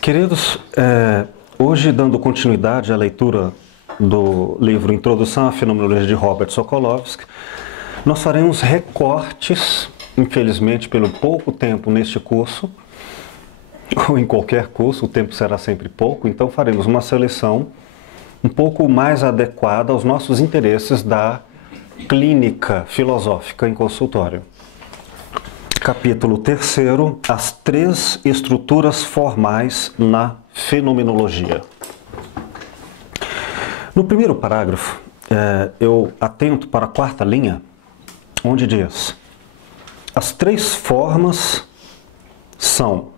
Queridos, hoje, dando continuidade à leitura do livro Introdução à Fenomenologia de Robert Sokolowski, nós faremos recortes, infelizmente, pelo pouco tempo neste curso, ou em qualquer curso, o tempo será sempre pouco, então faremos uma seleção um pouco mais adequada aos nossos interesses da clínica filosófica em consultório. Capítulo 3, as três estruturas formais na fenomenologia. No primeiro parágrafo, eu atento para a quarta linha, onde diz: as três formas são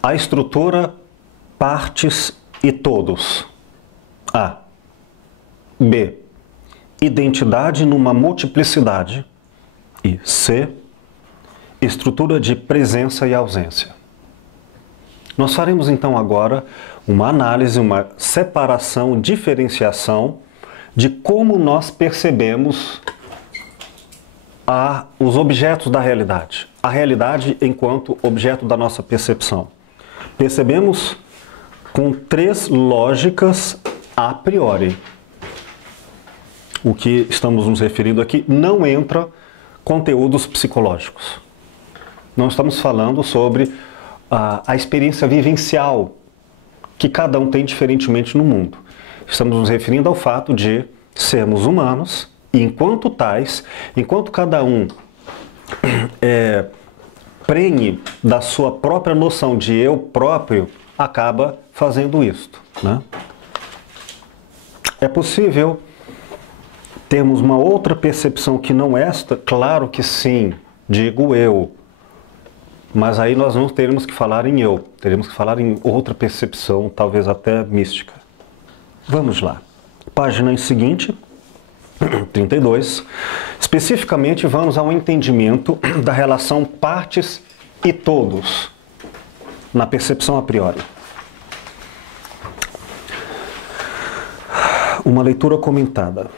a estrutura, partes e todos. A. B. Identidade numa multiplicidade. E C. Estrutura de presença e ausência. Nós faremos então agora uma análise, uma separação, diferenciação de como nós percebemos os objetos da realidade. A realidade enquanto objeto da nossa percepção. Percebemos com três lógicas a priori. O que estamos nos referindo aqui não entra conteúdos psicológicos. Não estamos falando sobre a experiência vivencial que cada um tem diferentemente no mundo. Estamos nos referindo ao fato de sermos humanos e, enquanto tais, enquanto cada um prenhe da sua própria noção de eu próprio, acaba fazendo isto, né? É possível termos uma outra percepção que não esta? Claro que sim, digo eu. Mas aí nós não teremos que falar em eu, teremos que falar em outra percepção, talvez até mística. Vamos lá. Página em seguinte, 32. Especificamente vamos ao entendimento da relação partes e todos na percepção a priori. Uma leitura comentada.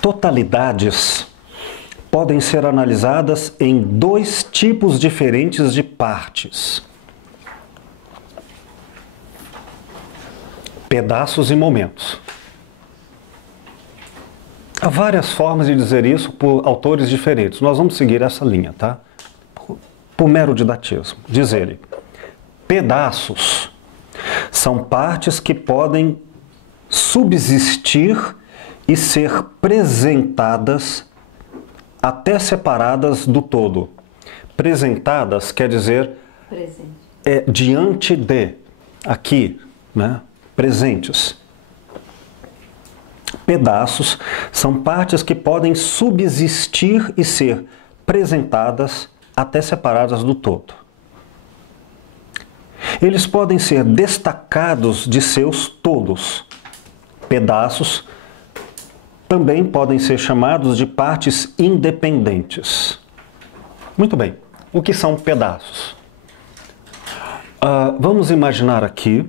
Totalidades podem ser analisadas em dois tipos diferentes de partes: pedaços e momentos. Há várias formas de dizer isso por autores diferentes. Nós vamos seguir essa linha, tá? Por mero didatismo. Diz ele: pedaços são partes que podem subsistir e ser apresentadas até separadas do todo. Apresentadas quer dizer presente. Diante de, aqui, né? Presentes. Pedaços são partes que podem subsistir e ser apresentadas até separadas do todo. Eles podem ser destacados de seus todos. Pedaços também podem ser chamados de partes independentes. Muito bem, o que são pedaços? Vamos imaginar aqui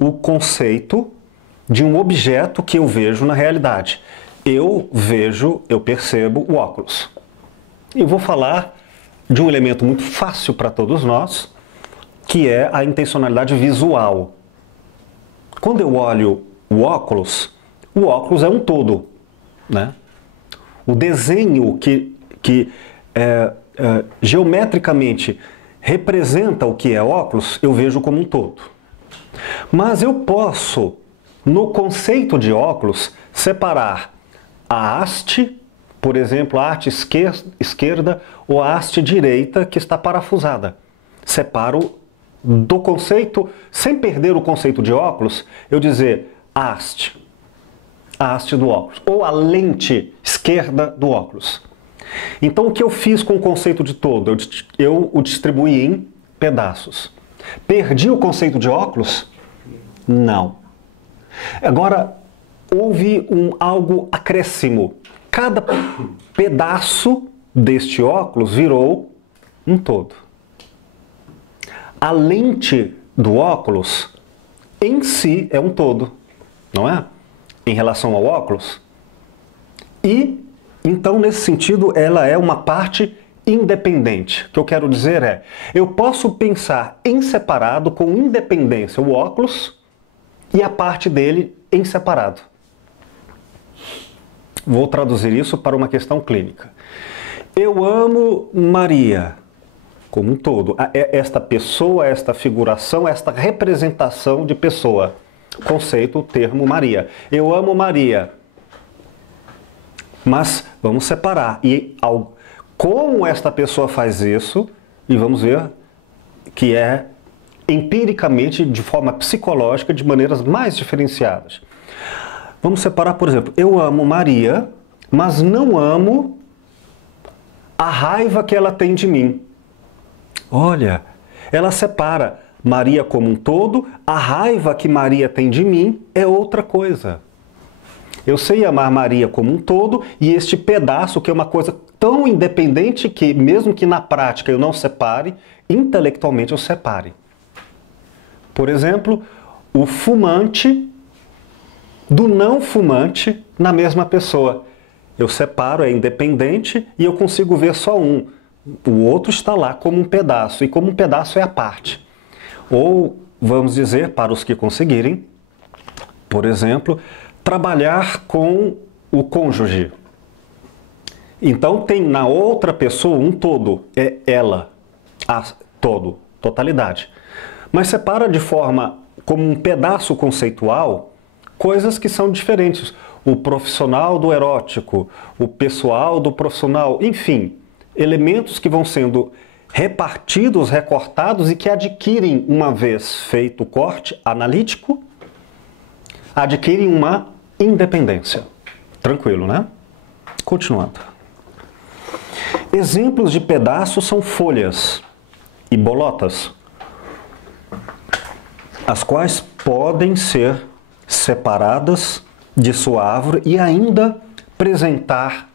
o conceito de um objeto que eu vejo na realidade. Eu percebo o óculos. E vou falar de um elemento muito fácil para todos nós, que é a intencionalidade visual. Quando eu olho o óculos é um todo, né? O desenho que geometricamente representa o que é óculos, eu vejo como um todo. Mas eu posso, no conceito de óculos, separar a haste, por exemplo, a haste esquerda ou a haste direita que está parafusada. Separo do conceito, sem perder o conceito de óculos, eu dizer a haste do óculos, ou a lente esquerda do óculos. Então o que eu fiz com o conceito de todo? Eu o distribuí em pedaços. Perdi o conceito de óculos? Não. Agora, houve algo acréscimo. Cada pedaço deste óculos virou um todo. A lente do óculos em si é um todo, não é? Em relação ao óculos. E, então, nesse sentido, ela é uma parte independente. O que eu quero dizer é, eu posso pensar em separado com independência o óculos e a parte dele em separado. Vou traduzir isso para uma questão clínica. Eu amo Maria como um todo. Esta pessoa, esta figuração, esta representação de pessoa. Conceito, termo Maria. Eu amo Maria. Mas vamos separar. E como esta pessoa faz isso, e vamos ver que é empiricamente, de forma psicológica, de maneiras mais diferenciadas. Vamos separar, por exemplo, eu amo Maria, mas não amo a raiva que ela tem de mim. Olha, ela separa Maria como um todo, a raiva que Maria tem de mim é outra coisa. Eu sei amar Maria como um todo e este pedaço, que é uma coisa tão independente que, mesmo que na prática eu não separe, intelectualmente eu separe. Por exemplo, o fumante do não fumante na mesma pessoa. Eu separo, é independente e eu consigo ver só um. O outro está lá como um pedaço, e como um pedaço é a parte. Ou, vamos dizer, para os que conseguirem, por exemplo, trabalhar com o cônjuge. Então tem na outra pessoa um todo, é ela, todo, totalidade. Mas separa de forma, como um pedaço conceitual, coisas que são diferentes. O profissional do erótico, o pessoal do profissional, enfim, elementos que vão sendo repartidos, recortados e que adquirem, uma vez feito o corte analítico, adquirem uma independência. Tranquilo, né? Continuando. Exemplos de pedaços são folhas e bolotas, as quais podem ser separadas de sua árvore e ainda apresentar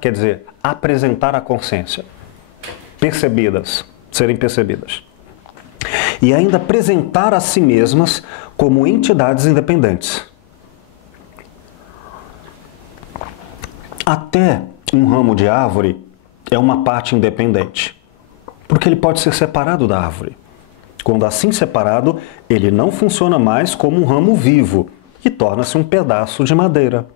quer dizer, apresentar a consciência, serem percebidas. E ainda apresentar a si mesmas como entidades independentes. Até um ramo de árvore é uma parte independente, porque ele pode ser separado da árvore. Quando assim separado, ele não funciona mais como um ramo vivo e torna-se um pedaço de madeira,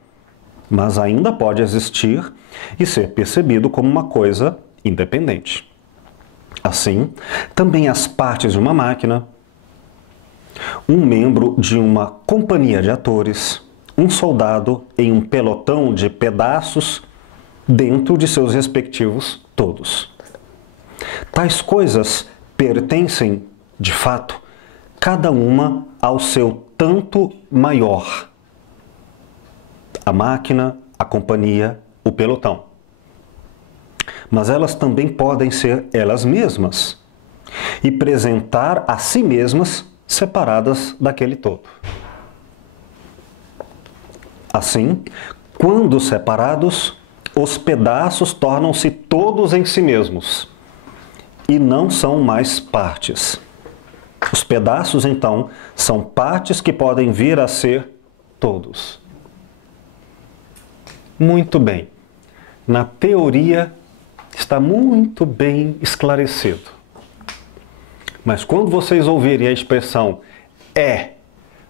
mas ainda pode existir e ser percebido como uma coisa independente. Assim, também as partes de uma máquina, um membro de uma companhia de atores, um soldado em um pelotão de pedaços dentro de seus respectivos todos. Tais coisas pertencem, de fato, cada uma ao seu tanto maior. A máquina, a companhia, o pelotão. Mas elas também podem ser elas mesmas e apresentar a si mesmas separadas daquele todo. Assim, quando separados, os pedaços tornam-se todos em si mesmos e não são mais partes. Os pedaços, então, são partes que podem vir a ser todos. Muito bem. Na teoria, está muito bem esclarecido. Mas quando vocês ouvirem a expressão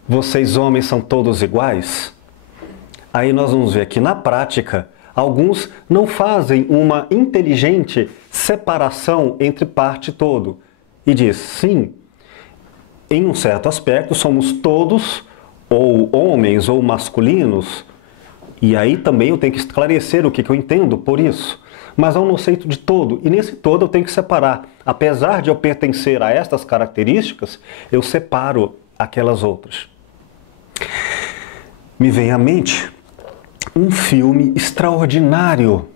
vocês homens são todos iguais, aí nós vamos ver que na prática, alguns não fazem uma inteligente separação entre parte e todo. E diz, sim, em um certo aspecto somos todos ou homens ou masculinos, e aí também eu tenho que esclarecer o que eu entendo por isso. Mas há um conceito de todo, e nesse todo eu tenho que separar. Apesar de eu pertencer a estas características, eu separo aquelas outras. Me vem à mente um filme extraordinário,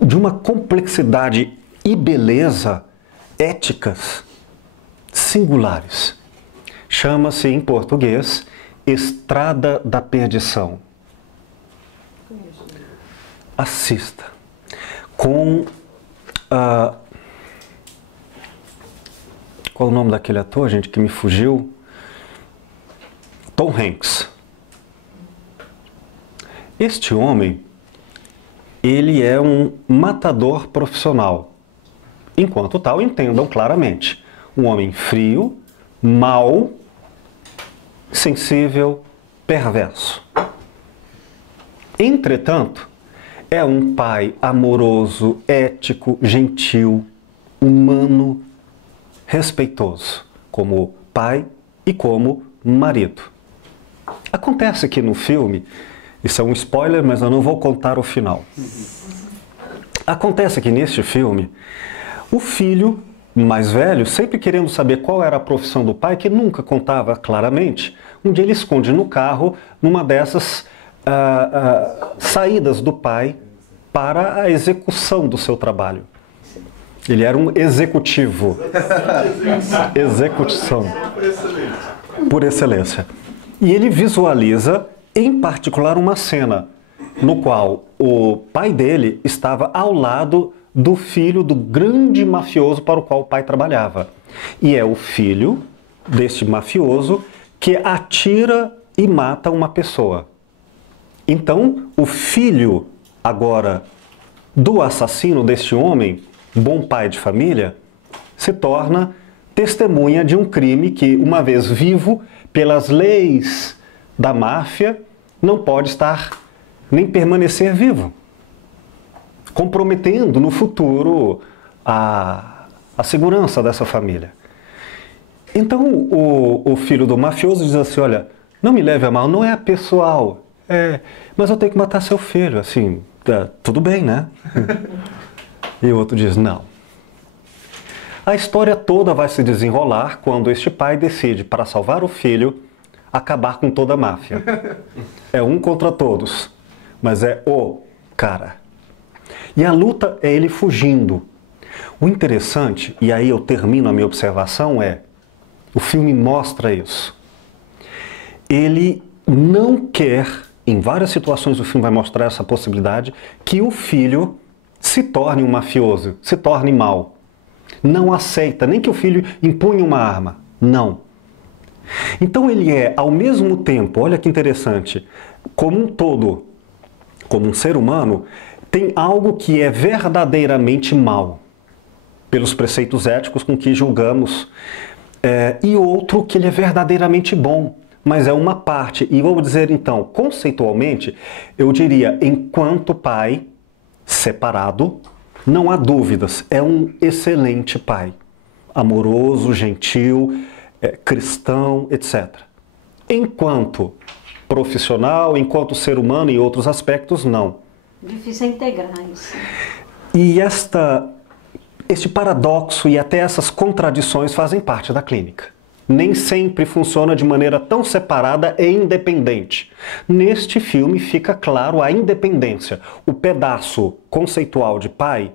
de uma complexidade e beleza éticas singulares. Chama-se em português Estrada da Perdição. Assista. Com qual é o nome daquele ator, gente, que me fugiu? Tom Hanks. Este homem, ele é um matador profissional. Enquanto tal, entendam claramente, um homem frio, mau, sensível, perverso. Entretanto, é um pai amoroso, ético, gentil, humano, respeitoso, como pai e como marido. Acontece que no filme, isso é um spoiler, mas eu não vou contar o final. Acontece que neste filme, o filho mais velho, sempre querendo saber qual era a profissão do pai, que nunca contava claramente, um dia ele esconde no carro, numa dessas saídas do pai para a execução do seu trabalho. Ele era um executivo. Execução. Por excelência. E ele visualiza, em particular, uma cena no qual o pai dele estava ao lado do filho do grande mafioso para o qual o pai trabalhava. E é o filho deste mafioso que atira e mata uma pessoa. Então, o filho agora do assassino deste homem, bom pai de família, se torna testemunha de um crime que, uma vez vivo, pelas leis da máfia, não pode estar nem permanecer vivo, comprometendo no futuro a segurança dessa família. Então o filho do mafioso diz assim, olha, não me leve a mal, não é pessoal, mas eu tenho que matar seu filho, assim, tudo bem, né? E o outro diz, não. A história toda vai se desenrolar quando este pai decide, para salvar o filho, acabar com toda a máfia. É um contra todos, mas é o cara. E a luta é ele fugindo. O interessante, e aí eu termino a minha observação, o filme mostra isso. Ele não quer, em várias situações o filme vai mostrar essa possibilidade, que o filho se torne um mafioso, se torne mau. Não aceita nem que o filho impunha uma arma. Não. Então ele é, ao mesmo tempo, olha que interessante, como um todo, como um ser humano, tem algo que é verdadeiramente mal, pelos preceitos éticos com que julgamos, e outro que ele é verdadeiramente bom, mas é uma parte. E vou dizer então, conceitualmente, eu diria, enquanto pai separado, não há dúvidas, é um excelente pai, amoroso, gentil, cristão, etc. Enquanto profissional, enquanto ser humano em outros aspectos, não. Difícil é integrar isso. E este paradoxo e até essas contradições fazem parte da clínica. Nem sempre funciona de maneira tão separada e independente. Neste filme fica claro a independência. O pedaço conceitual de pai,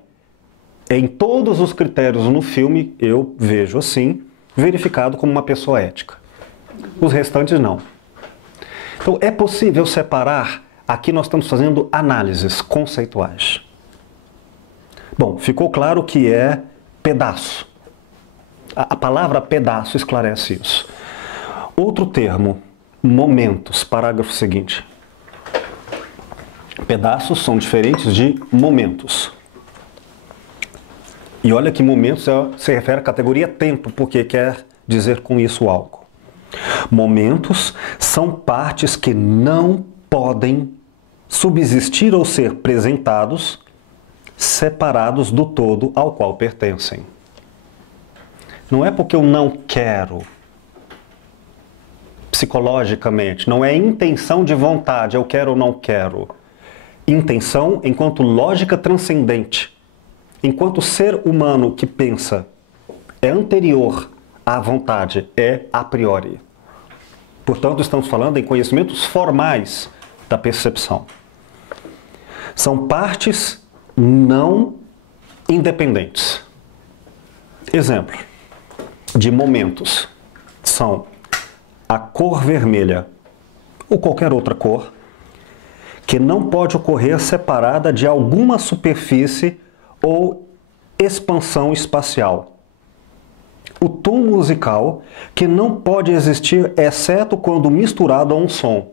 em todos os critérios no filme, eu vejo assim, verificado como uma pessoa ética. Os restantes não. Então é possível separar, aqui nós estamos fazendo análises conceituais. Bom, ficou claro que é pedaço. A palavra pedaço esclarece isso. Outro termo, momentos, parágrafo seguinte. Pedaços são diferentes de momentos. E olha que momentos se refere à categoria tempo, porque quer dizer com isso algo. Momentos são partes que não podem subsistir ou ser apresentados separados do todo ao qual pertencem. Não é porque eu não quero, psicologicamente, não é intenção de vontade, eu quero ou não quero. Intenção enquanto lógica transcendente, enquanto ser humano que pensa é anterior à vontade, é a priori. Portanto, estamos falando em conhecimentos formais da percepção. São partes não independentes. Exemplo de momentos são a cor vermelha ou qualquer outra cor que não pode ocorrer separada de alguma superfície ou expansão espacial. O tom musical que não pode existir exceto quando misturado a um som.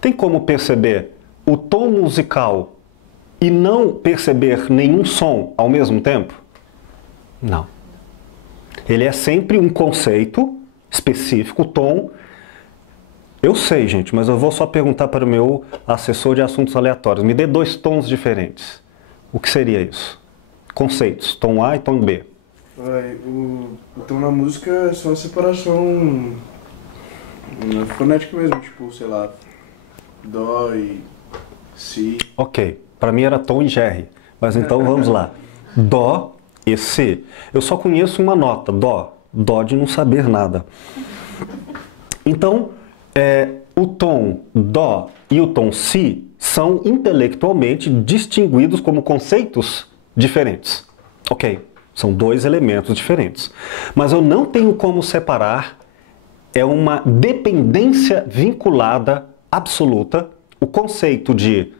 Tem como perceber o tom musical e não perceber nenhum som ao mesmo tempo? Não. Ele é sempre um conceito específico, tom. Eu sei, gente, mas eu vou só perguntar para o meu assessor de assuntos aleatórios. Me dê 2 tons diferentes. O que seria isso? Conceitos, tom A e tom B. O tom na música é só a separação fonética mesmo, tipo, sei lá, dó e si. Ok, para mim era tom e GR, mas então vamos lá. Dó e si. Eu só conheço uma nota, dó. Dó de não saber nada. Então, o tom dó e o tom si são intelectualmente distinguidos como conceitos diferentes. Ok, são 2 elementos diferentes. Mas eu não tenho como separar, é uma dependência vinculada absoluta, o conceito de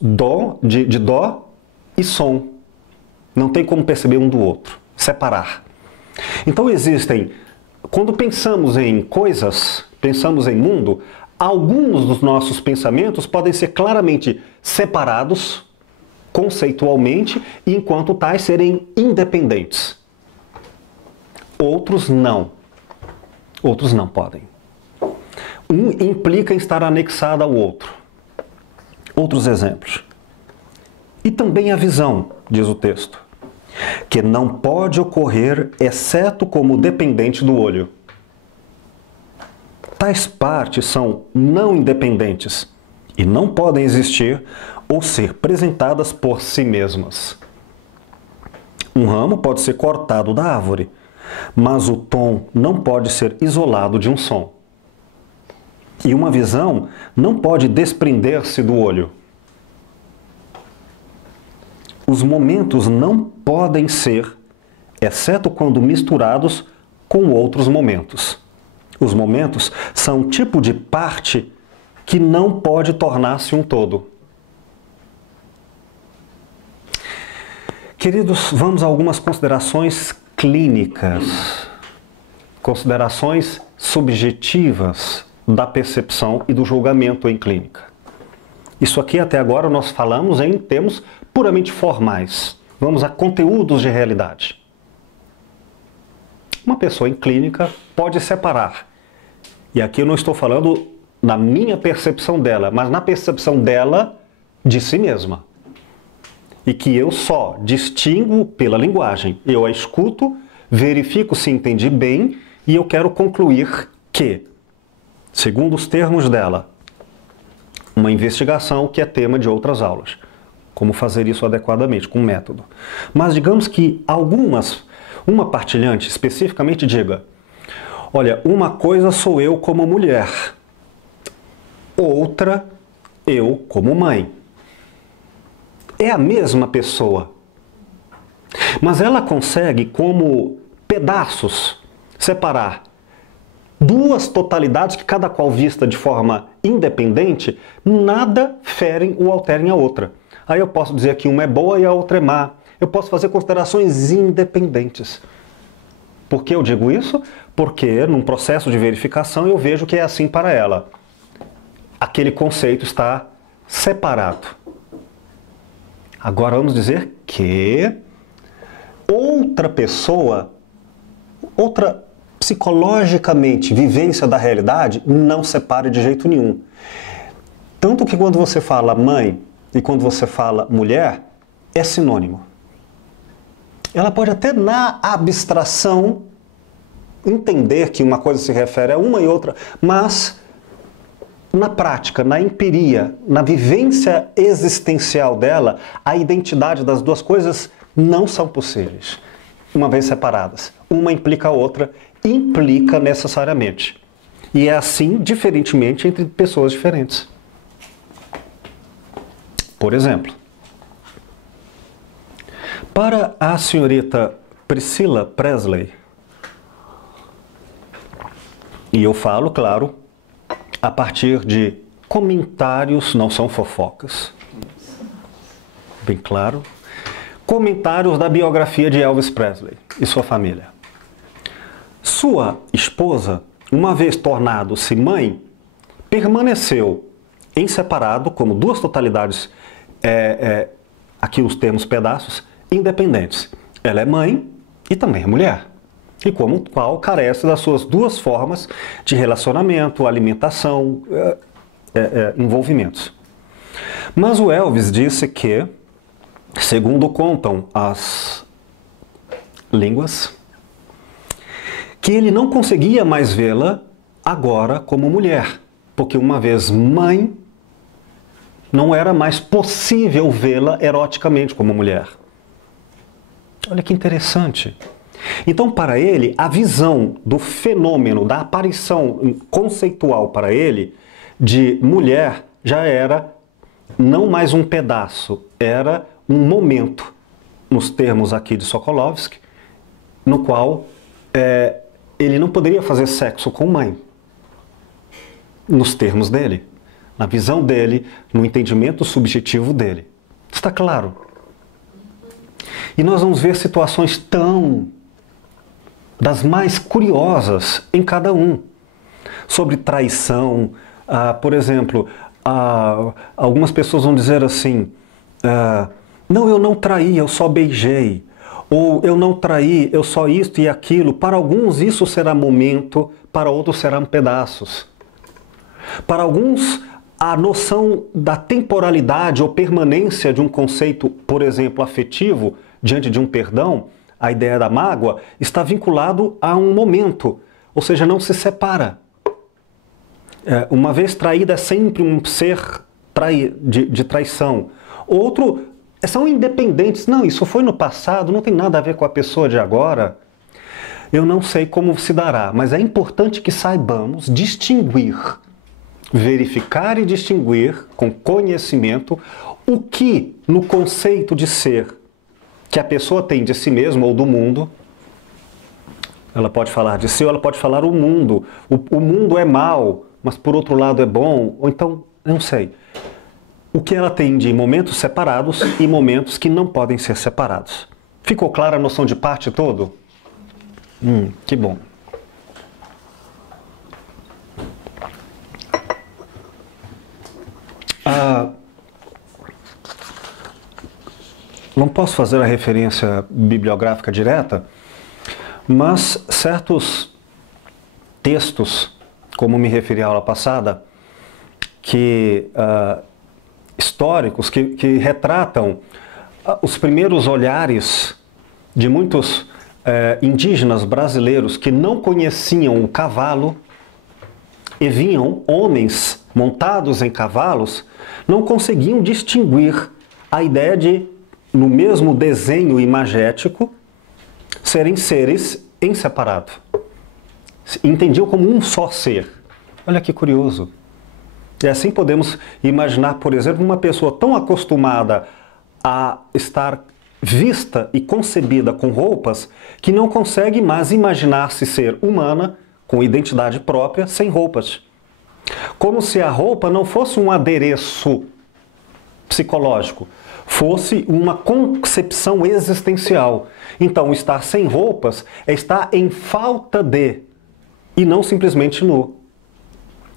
dó e som. Não tem como perceber um do outro, separar. Então existem, quando pensamos em coisas, pensamos em mundo, alguns dos nossos pensamentos podem ser claramente separados conceitualmente, enquanto tais serem independentes. Outros não. Outros não podem. Um implica em estar anexado ao outro. Outros exemplos. E também a visão, diz o texto, que não pode ocorrer exceto como dependente do olho. Tais partes são não independentes e não podem existir ou ser apresentadas por si mesmas. Um ramo pode ser cortado da árvore, mas o tom não pode ser isolado de um som. E uma visão não pode desprender-se do olho. Os momentos não podem ser, exceto quando misturados com outros momentos. Os momentos são um tipo de parte que não pode tornar-se um todo. Queridos, vamos a algumas considerações clínicas, considerações subjetivas da percepção e do julgamento em clínica. Isso aqui até agora nós falamos em termos puramente formais. Vamos a conteúdos de realidade. Uma pessoa em clínica pode separar. E aqui eu não estou falando na minha percepção dela, mas na percepção dela de si mesma. E que eu só distingo pela linguagem. Eu a escuto, verifico se entendi bem e eu quero concluir que, segundo os termos dela, uma investigação que é tema de outras aulas. Como fazer isso adequadamente, com método. Mas digamos que uma partilhante especificamente diga: olha, uma coisa sou eu como mulher, outra eu como mãe. É a mesma pessoa. Mas ela consegue, como pedaços, separar 2 totalidades que cada qual vista de forma independente, nada ferem ou alterem a outra. Aí eu posso dizer que uma é boa e a outra é má. Eu posso fazer considerações independentes. Por que eu digo isso? Porque num processo de verificação eu vejo que é assim para ela. Aquele conceito está separado. Agora vamos dizer que outra pessoa, outra psicologicamente vivência da realidade, não separe de jeito nenhum. Tanto que quando você fala mãe e quando você fala mulher, é sinônimo. Ela pode até na abstração entender que uma coisa se refere a uma e outra, mas na prática, na empiria, na vivência existencial dela, a identidade das 2 coisas não são possíveis, uma vez separadas. Uma implica a outra, implica necessariamente. E é assim, diferentemente, entre pessoas diferentes. Por exemplo, para a senhorita Priscilla Presley, e eu falo, claro, a partir de comentários, não são fofocas, bem claro, comentários da biografia de Elvis Presley e sua família. Sua esposa, uma vez tornado-se mãe, permaneceu em separado, como duas totalidades, aqui os termos pedaços, independentes. Ela é mãe e também é mulher. E como qual carece das suas duas formas de relacionamento, alimentação, envolvimentos. Mas o Elvis disse que, segundo contam as línguas, que ele não conseguia mais vê-la agora como mulher, porque uma vez mãe, não era mais possível vê-la eroticamente como mulher. Olha que interessante. Então, para ele, a visão do fenômeno, da aparição conceitual para ele, de mulher, já era não mais um pedaço, era um momento, nos termos aqui de Sokolovsky, no qual ele não poderia fazer sexo com mãe, nos termos dele, na visão dele, no entendimento subjetivo dele. Está claro? E nós vamos ver situações das mais curiosas em cada um. Sobre traição, por exemplo, algumas pessoas vão dizer assim, não, eu não traí, eu só beijei. Ou eu não traí, eu só isto e aquilo. Para alguns isso será momento, para outros serão pedaços. Para alguns, a noção da temporalidade ou permanência de um conceito, por exemplo, afetivo, diante de um perdão, a ideia da mágoa, está vinculado a um momento, ou seja, não se separa. Uma vez traída é sempre um ser de traição. Outro, são independentes. Não, isso foi no passado, não tem nada a ver com a pessoa de agora. Eu não sei como se dará, mas é importante que saibamos distinguir, verificar e distinguir com conhecimento o que no conceito de ser que a pessoa tem de si mesma ou do mundo. Ela pode falar de si ou ela pode falar o mundo. O mundo é mau, mas por outro lado é bom, ou então, não sei. O que ela tem de momentos separados e momentos que não podem ser separados. Ficou clara a noção de parte todo? Que bom. Não posso fazer a referência bibliográfica direta, mas certos textos, como me referi à aula passada, históricos, que retratam os primeiros olhares de muitos indígenas brasileiros que não conheciam o cavalo e viam homens montados em cavalos, não conseguiam distinguir a ideia de, no mesmo desenho imagético, serem seres em separado. Entendiam como um só ser. Olha que curioso. E assim podemos imaginar, por exemplo, uma pessoa tão acostumada a estar vista e concebida com roupas que não consegue mais imaginar-se ser humana, com identidade própria, sem roupas. Como se a roupa não fosse um adereço psicológico, fosse uma concepção existencial. Então, estar sem roupas é estar em falta de, e não simplesmente nu.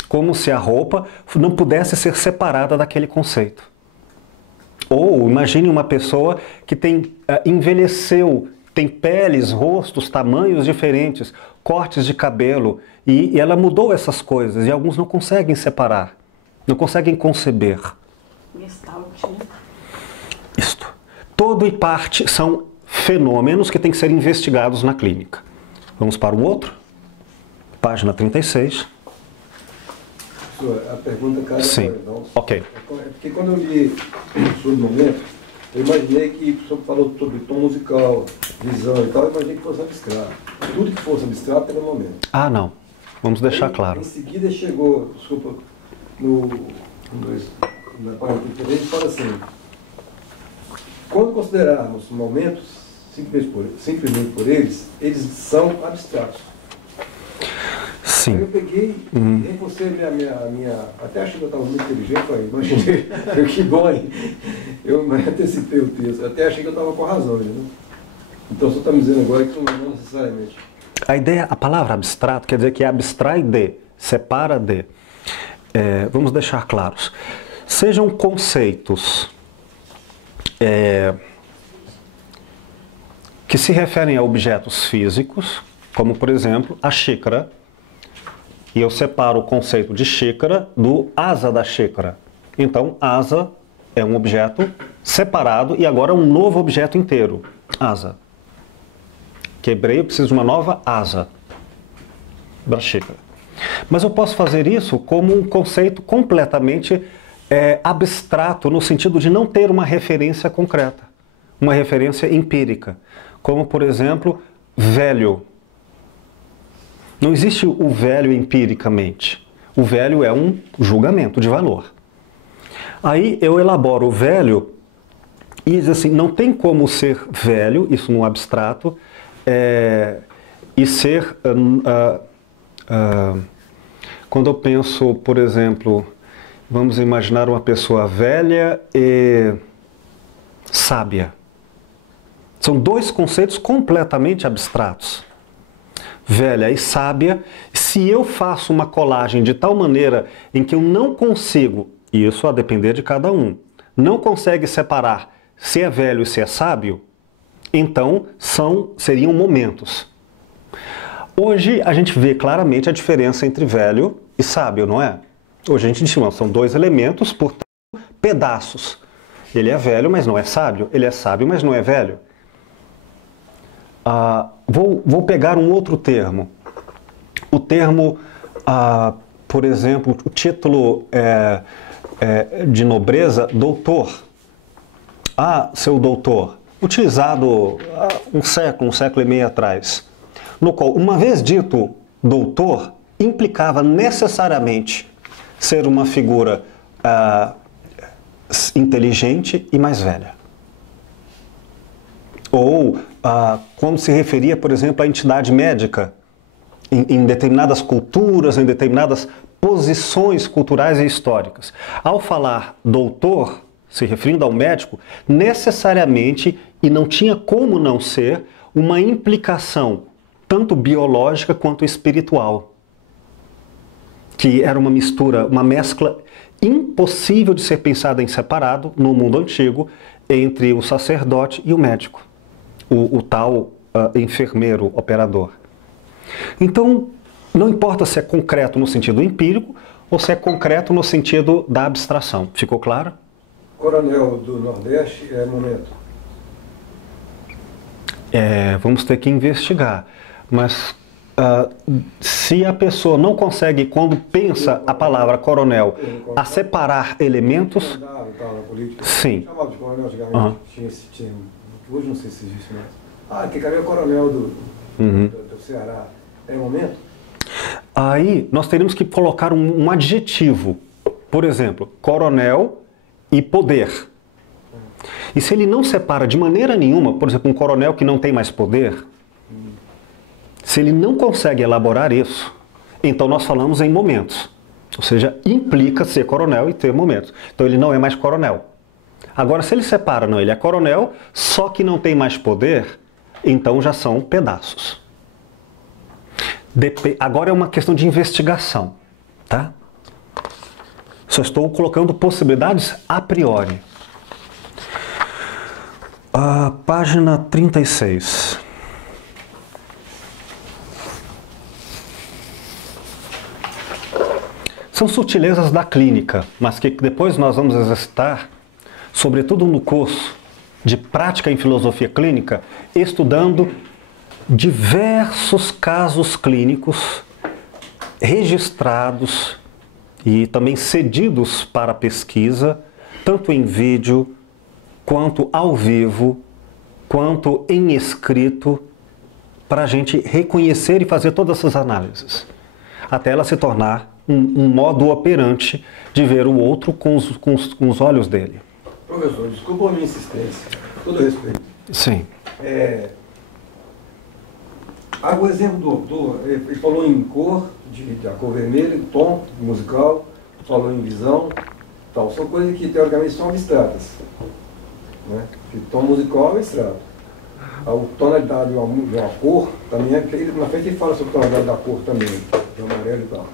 Como se a roupa não pudesse ser separada daquele conceito. Ou imagine uma pessoa que envelheceu, tem peles, rostos, tamanhos diferentes, cortes de cabelo, e ela mudou essas coisas, e alguns não conseguem separar, não conseguem conceber. Gestalt, né? Isto. Todo e parte são fenômenos que têm que ser investigados na clínica. Vamos para o outro? Página 36. A pergunta cai Sim, ok. Porque quando eu li sobre o momento, eu imaginei que o senhor falou sobre tom musical, visão e tal, eu imaginei que fosse abstrato. Tudo que fosse abstrato era momento. Ah, não. Vamos deixar claro. Em seguida chegou, desculpa, na página 33, ele fala assim, quando considerarmos momentos, simplesmente por eles são abstratos. Sim. Aí eu peguei, e você, até achei que eu estava muito inteligente, aí, imaginei, que bom, hein? Eu antecipei o texto, até achei que eu estava com razão, né? Então, o senhor está me dizendo agora que não necessariamente. A palavra abstrato quer dizer que abstrai de, separa de. vamos deixar claros, sejam conceitos que se referem a objetos físicos, como por exemplo a xícara, e eu separo o conceito de xícara do asa da xícara. Então, asa é um objeto separado e agora um novo objeto inteiro, asa. Quebrei, eu preciso de uma nova asa da xícara. Mas eu posso fazer isso como um conceito completamente abstrato, no sentido de não ter uma referência concreta, uma referência empírica. Como, por exemplo, velho. Não existe o velho empiricamente. O velho é um julgamento de valor. Aí eu elaboro o velho e diz assim, não tem como ser velho, isso no abstrato, e ser... quando eu penso, por exemplo, vamos imaginar uma pessoa velha e sábia. São dois conceitos completamente abstratos. Velha e sábia, se eu faço uma colagem de tal maneira em que eu não consigo, e isso a depender de cada um, não consegue separar se é velho e se é sábio, então seriam momentos. Hoje a gente vê claramente a diferença entre velho e sábio, não é? Hoje a gente diz que são dois elementos, portanto, pedaços. Ele é velho, mas não é sábio. Ele é sábio, mas não é velho. Vou pegar um outro termo. O termo, por exemplo, o título de nobreza, doutor. Seu doutor. Utilizado há um século e meio atrás. No qual, uma vez dito doutor, implicava necessariamente ser uma figura inteligente e mais velha. Ou quando se referia, por exemplo, à entidade médica, em determinadas culturas, em determinadas posições culturais e históricas. Ao falar doutor, se referindo ao médico, necessariamente, e não tinha como não ser, uma implicação tanto biológica quanto espiritual, que era uma mistura, uma mescla impossível de ser pensada em separado no mundo antigo entre o sacerdote e o médico, o tal enfermeiro, operador. Então, não importa se é concreto no sentido empírico ou se é concreto no sentido da abstração. Ficou claro? Coronel do Nordeste é momento. Vamos ter que investigar. Mas se a pessoa não consegue, quando pensa a palavra coronel, a separar elementos... Sim. Chamava de coronel antigamente, tinha, hoje não sei se existe mais. Que cara é o coronel do Ceará. É momento? Aí nós teríamos que colocar um adjetivo. Por exemplo, coronel e poder. E se ele não separa de maneira nenhuma, por exemplo, um coronel que não tem mais poder, se ele não consegue elaborar isso, então nós falamos em momentos. Ou seja, implica ser coronel e ter momentos. Então ele não é mais coronel. Agora, se ele separa, não, ele é coronel, só que não tem mais poder, então já são pedaços. Agora é uma questão de investigação, tá? Só estou colocando possibilidades a priori. Página 36. São sutilezas da clínica, mas que depois nós vamos exercitar, sobretudo no curso de prática em filosofia clínica, estudando diversos casos clínicos registrados e também cedidos para pesquisa, tanto em vídeo, quanto ao vivo, quanto em escrito, para a gente reconhecer e fazer todas essas análises, até ela se tornar um modo operante de ver o outro com os olhos dele. Professor, desculpa a minha insistência, com todo respeito. Sim. O exemplo do autor, ele falou em cor, da cor vermelha, tom musical, falou em visão, tal. São coisas que teoricamente são abstratas. Né? O tom musical é abstrato. A tonalidade de uma cor também é, na frente ele fala sobre a tonalidade da cor também, de amarelo e tal.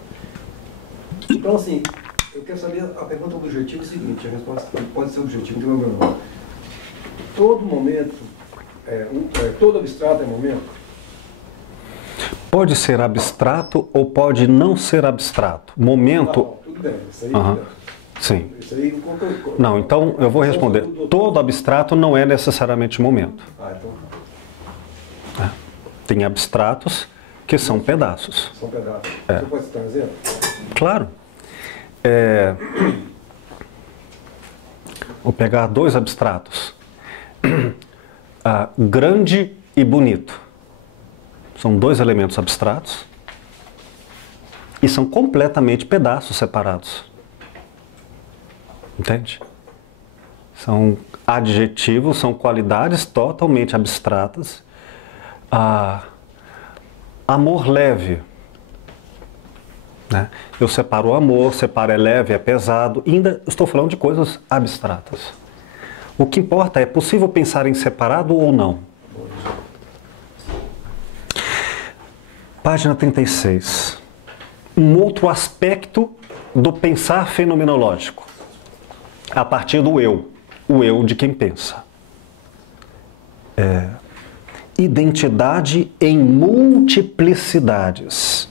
Então, assim, Eu quero saber, a pergunta objetiva é a seguinte, a resposta pode ser objetiva, não tem problema não. Todo momento, todo abstrato é momento? Pode ser abstrato ou pode não ser abstrato. Momento... Não, tudo bem, isso aí... Sim. Isso aí não, então eu vou responder. Todo abstrato não é necessariamente momento. Então... Tem abstratos que são pedaços. São pedaços. Você pode citar um exemplo? Claro. Vou pegar dois abstratos. Grande e bonito. São dois elementos abstratos e são completamente pedaços separados. Entende? São adjetivos, são qualidades totalmente abstratas. Amor leve. Né? Eu separo o amor, separo é leve, é pesado. E ainda estou falando de coisas abstratas. O que importa é possível pensar em separado ou não. Página 36. Um outro aspecto do pensar fenomenológico. A partir do eu. O eu de quem pensa. Identidade em multiplicidades.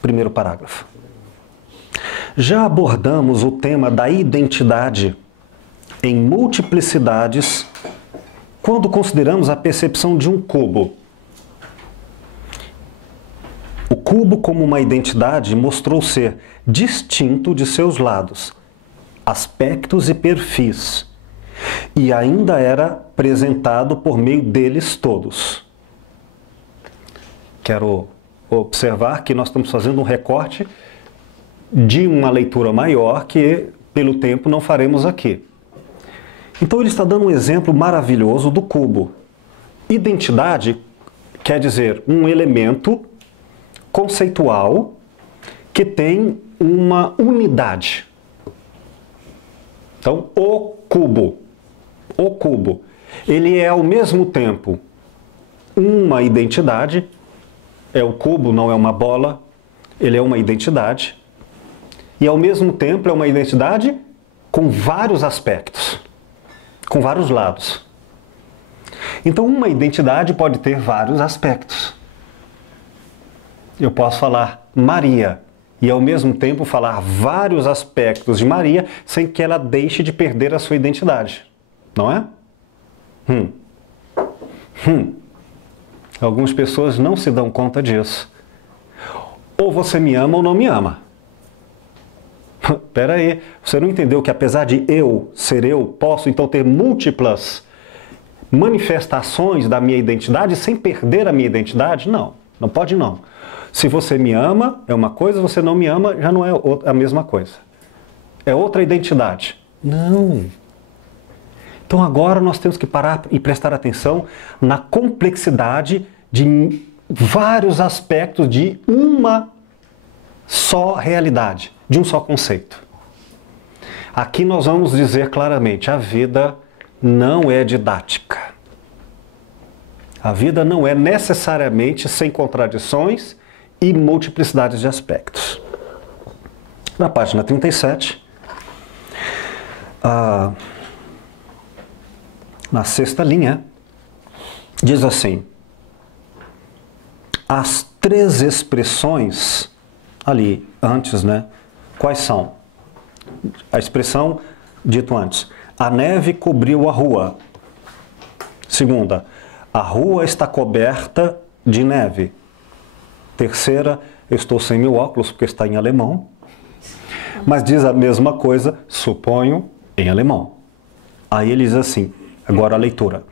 Primeiro parágrafo. Já abordamos o tema da identidade em multiplicidades quando consideramos a percepção de um cubo. O cubo, como uma identidade, mostrou ser distinto de seus lados, aspectos e perfis, e ainda era apresentado por meio deles todos. Quero observar que nós estamos fazendo um recorte de uma leitura maior que, pelo tempo, não faremos aqui. Então ele está dando um exemplo maravilhoso do cubo. Identidade quer dizer um elemento conceitual que tem uma unidade. Então, o cubo, ele é ao mesmo tempo uma identidade, o cubo não é uma bola, ele é uma identidade, e ao mesmo tempo é uma identidade com vários aspectos, com vários lados. Então, uma identidade pode ter vários aspectos. Eu posso falar Maria e ao mesmo tempo falar vários aspectos de Maria sem que ela deixe de perder a sua identidade. Não é? Algumas pessoas não se dão conta disso. Ou você me ama ou não me ama. Espera aí, você não entendeu que apesar de eu ser eu, posso então ter múltiplas manifestações da minha identidade sem perder a minha identidade? Não, não pode não. Se você me ama, é uma coisa, se você não me ama, já não é a mesma coisa. É outra identidade. Não. Então agora nós temos que parar e prestar atenção na complexidade de vários aspectos de uma só realidade, de um só conceito. Aqui nós vamos dizer claramente, a vida não é didática. A vida não é necessariamente sem contradições e multiplicidades de aspectos. Na página 37, na sexta linha, diz assim: as três expressões ali antes, né? Quais são? A expressão dito antes: a neve cobriu a rua. Segunda, a rua está coberta de neve. Terceira, eu estou sem meu óculos porque está em alemão, mas diz a mesma coisa, suponho, em alemão. Aí ele diz assim, agora a leitura: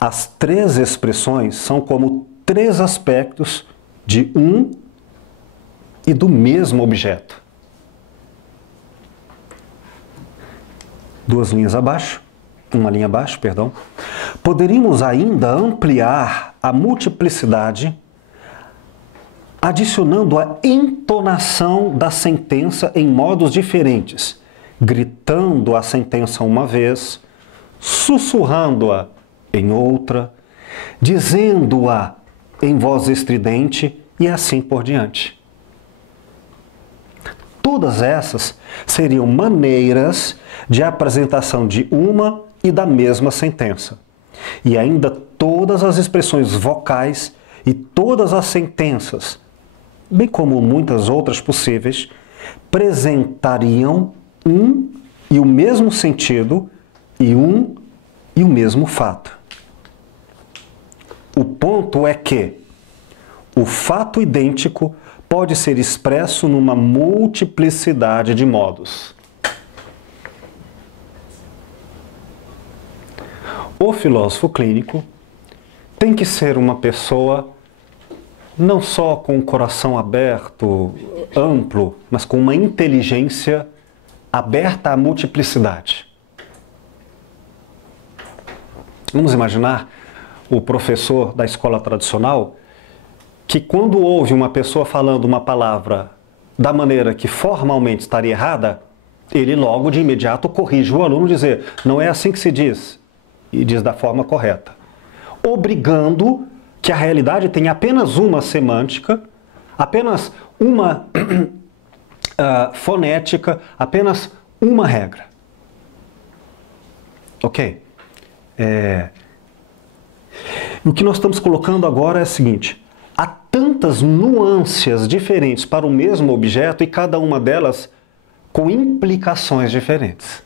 as três expressões são como três aspectos de um e do mesmo objeto. Duas linhas abaixo, uma linha abaixo, perdão. Poderíamos ainda ampliar a multiplicidade adicionando a entonação da sentença em modos diferentes, gritando a sentença uma vez, sussurrando-a em outra, dizendo-a em voz estridente e assim por diante. todas essas seriam maneiras de apresentação de uma e da mesma sentença. E ainda todas as expressões vocais e todas as sentenças, bem como muitas outras possíveis, apresentariam um e o mesmo sentido e um e o mesmo fato. O ponto é que o fato idêntico pode ser expresso numa multiplicidade de modos. O filósofo clínico tem que ser uma pessoa não só com o coração aberto, amplo, mas com uma inteligência aberta à multiplicidade. Vamos imaginar o professor da escola tradicional que, quando ouve uma pessoa falando uma palavra da maneira que formalmente estaria errada, ele logo de imediato corrige o aluno, dizer, não é assim que se diz, e diz da forma correta, obrigando que a realidade tenha apenas uma semântica, apenas uma fonética, apenas uma regra. Ok? O que nós estamos colocando agora é o seguinte: há tantas nuances diferentes para o mesmo objeto e cada uma delas com implicações diferentes.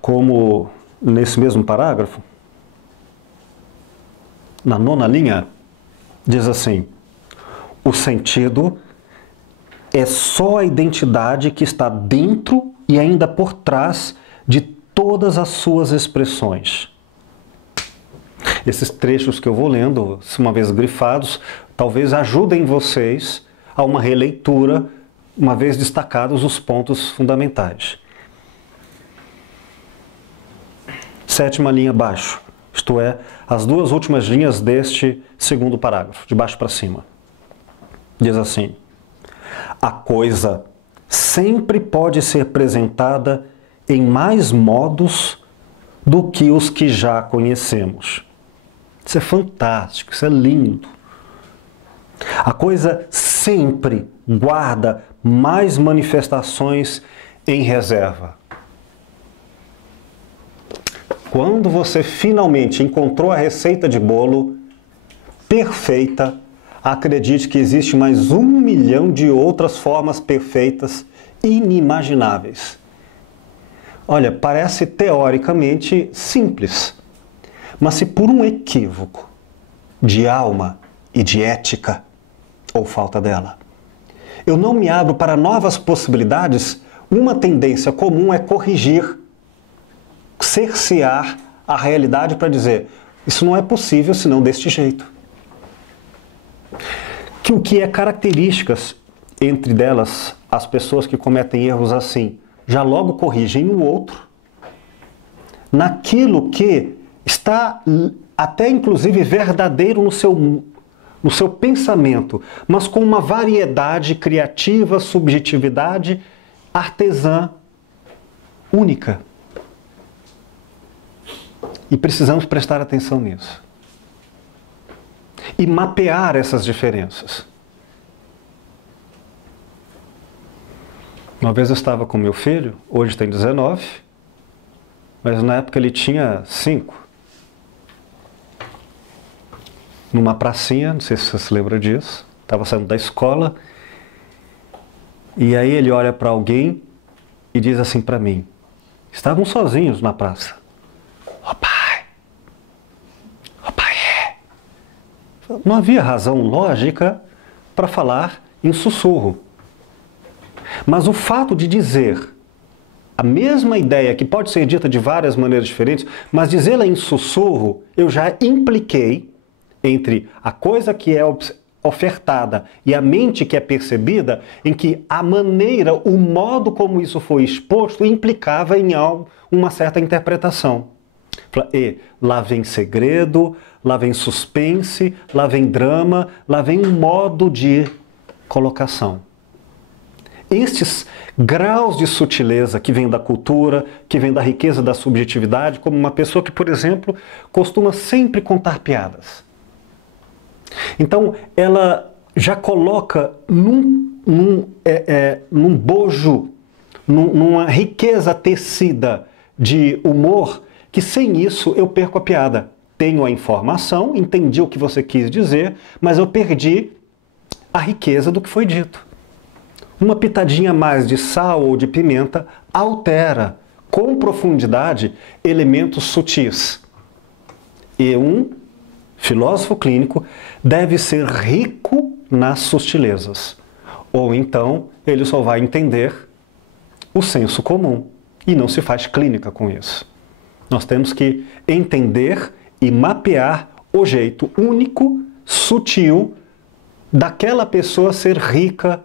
Como nesse mesmo parágrafo, na 9ª linha, diz assim: o sentido é só a identidade que está dentro e ainda por trás de todas as suas expressões. Esses trechos que eu vou lendo, uma vez grifados, talvez ajudem vocês a uma releitura, uma vez destacados os pontos fundamentais. 7ª linha abaixo, isto é, as duas últimas linhas deste segundo parágrafo, de baixo para cima. Diz assim: a coisa sempre pode ser apresentada em mais modos do que os que já conhecemos. Isso é fantástico, isso é lindo. A coisa sempre guarda mais manifestações em reserva. Quando você finalmente encontrou a receita de bolo perfeita, acredite que existe mais 1 milhão de outras formas perfeitas inimagináveis. Olha, parece teoricamente simples, mas se por um equívoco de alma e de ética, ou falta dela, eu não me abro para novas possibilidades, uma tendência comum é corrigir, cercear a realidade para dizer, isso não é possível senão deste jeito. Que o que é características entre delas, as pessoas que cometem erros assim, já logo corrigem o outro, naquilo que está até inclusive verdadeiro no seu pensamento, mas com uma variedade criativa, subjetividade artesã única. E precisamos prestar atenção nisso. E mapear essas diferenças. Uma vez eu estava com meu filho, hoje tem 19, mas na época ele tinha 5. Numa pracinha, não sei se você se lembra disso, estava saindo da escola, e aí ele olha para alguém e diz assim para mim, estavam sozinhos na praça. Ó pai, não havia razão lógica para falar em sussurro. Mas o fato de dizer a mesma ideia, que pode ser dita de várias maneiras diferentes, mas dizê-la em sussurro, eu já impliquei entre a coisa que é ofertada e a mente que é percebida, em que a maneira, o modo como isso foi exposto, implicava em uma certa interpretação. E lá vem segredo, lá vem suspense, lá vem drama, lá vem um modo de colocação. Estes graus de sutileza que vêm da cultura, que vêm da riqueza da subjetividade, como uma pessoa que, por exemplo, costuma sempre contar piadas. Então, ela já coloca num bojo, numa riqueza tecida de humor, que sem isso eu perco a piada. Tenho a informação, entendi o que você quis dizer, mas eu perdi a riqueza do que foi dito. Uma pitadinha mais de sal ou de pimenta altera com profundidade elementos sutis. E um filósofo clínico deve ser rico nas sutilezas. Ou então ele só vai entender o senso comum e não se faz clínica com isso. Nós temos que entender e mapear o jeito único, sutil, daquela pessoa ser rica,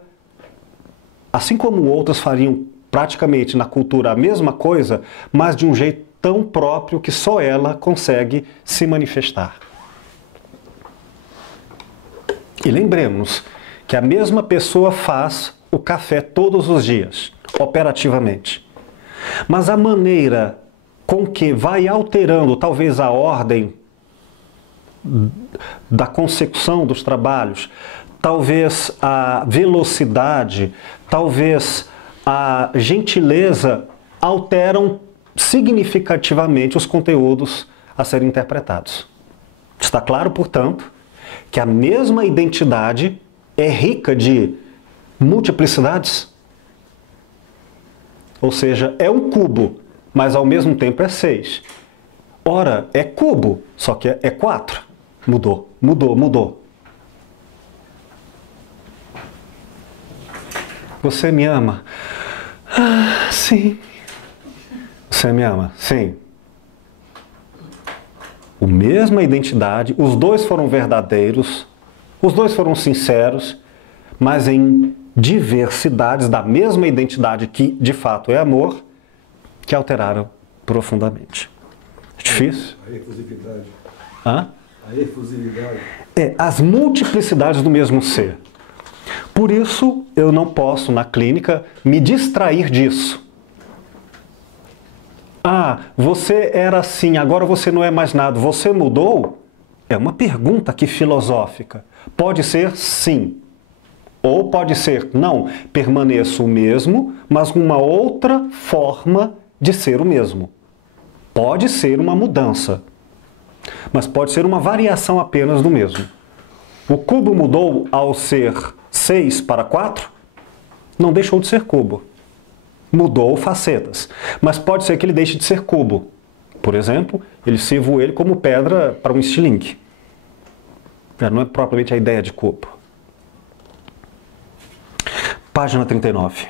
assim como outras fariam praticamente na cultura a mesma coisa, mas de um jeito tão próprio que só ela consegue se manifestar. E lembremos que a mesma pessoa faz o café todos os dias, operativamente. Mas a maneira com que vai alterando talvez a ordem da consecução dos trabalhos, talvez a velocidade, talvez a gentileza, alteram significativamente os conteúdos a serem interpretados. Está claro, portanto, que a mesma identidade é rica de multiplicidades. Ou seja, é um cubo, mas ao mesmo tempo é 6. Ora, é cubo, só que é 4. Mudou, mudou, mudou. Você me ama? Ah, sim. Você me ama? Sim. A mesma identidade, os dois foram verdadeiros, os dois foram sinceros, mas em diversidades da mesma identidade que de fato é amor, que alteraram profundamente. Difícil? A efusividade. Hã? A efusividade. É, as multiplicidades do mesmo ser. Por isso, eu não posso, na clínica, me distrair disso. Ah, você era assim, agora você não é mais nada, você mudou? É uma pergunta aqui filosófica. Pode ser sim. Ou pode ser não, permaneço o mesmo, mas com uma outra forma de ser o mesmo. Pode ser uma mudança, mas pode ser uma variação apenas do mesmo. O cubo mudou ao ser 6 para 4? Não deixou de ser cubo. Mudou facetas. Mas pode ser que ele deixe de ser cubo. Por exemplo, ele sirva ele como pedra para um estilingue. Já não é propriamente a ideia de cubo. Página 39.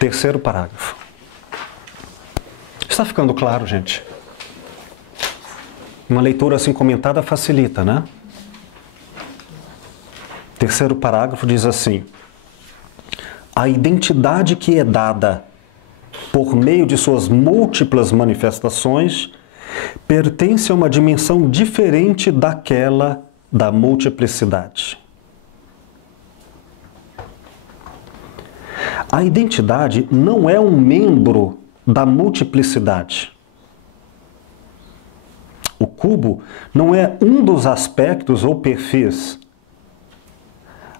Terceiro parágrafo. Está ficando claro, gente? Uma leitura assim comentada facilita, né? Terceiro parágrafo diz assim: a identidade que é dada por meio de suas múltiplas manifestações pertence a uma dimensão diferente daquela da multiplicidade. A identidade não é um membro da multiplicidade. O cubo não é um dos aspectos ou perfis.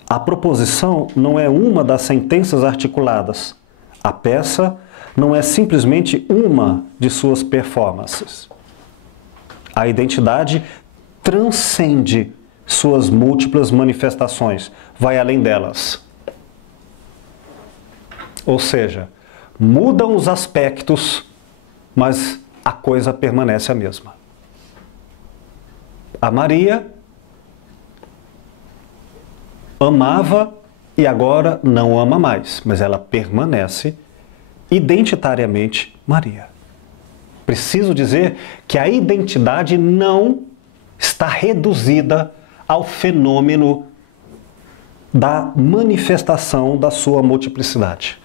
A proposição não é uma das sentenças articuladas. A peça não é simplesmente uma de suas performances. A identidade transcende suas múltiplas manifestações, vai além delas. Ou seja, mudam os aspectos, mas a coisa permanece a mesma. A Maria amava e agora não ama mais, mas ela permanece identitariamente Maria. Preciso dizer que a identidade não está reduzida ao fenômeno da manifestação da sua multiplicidade.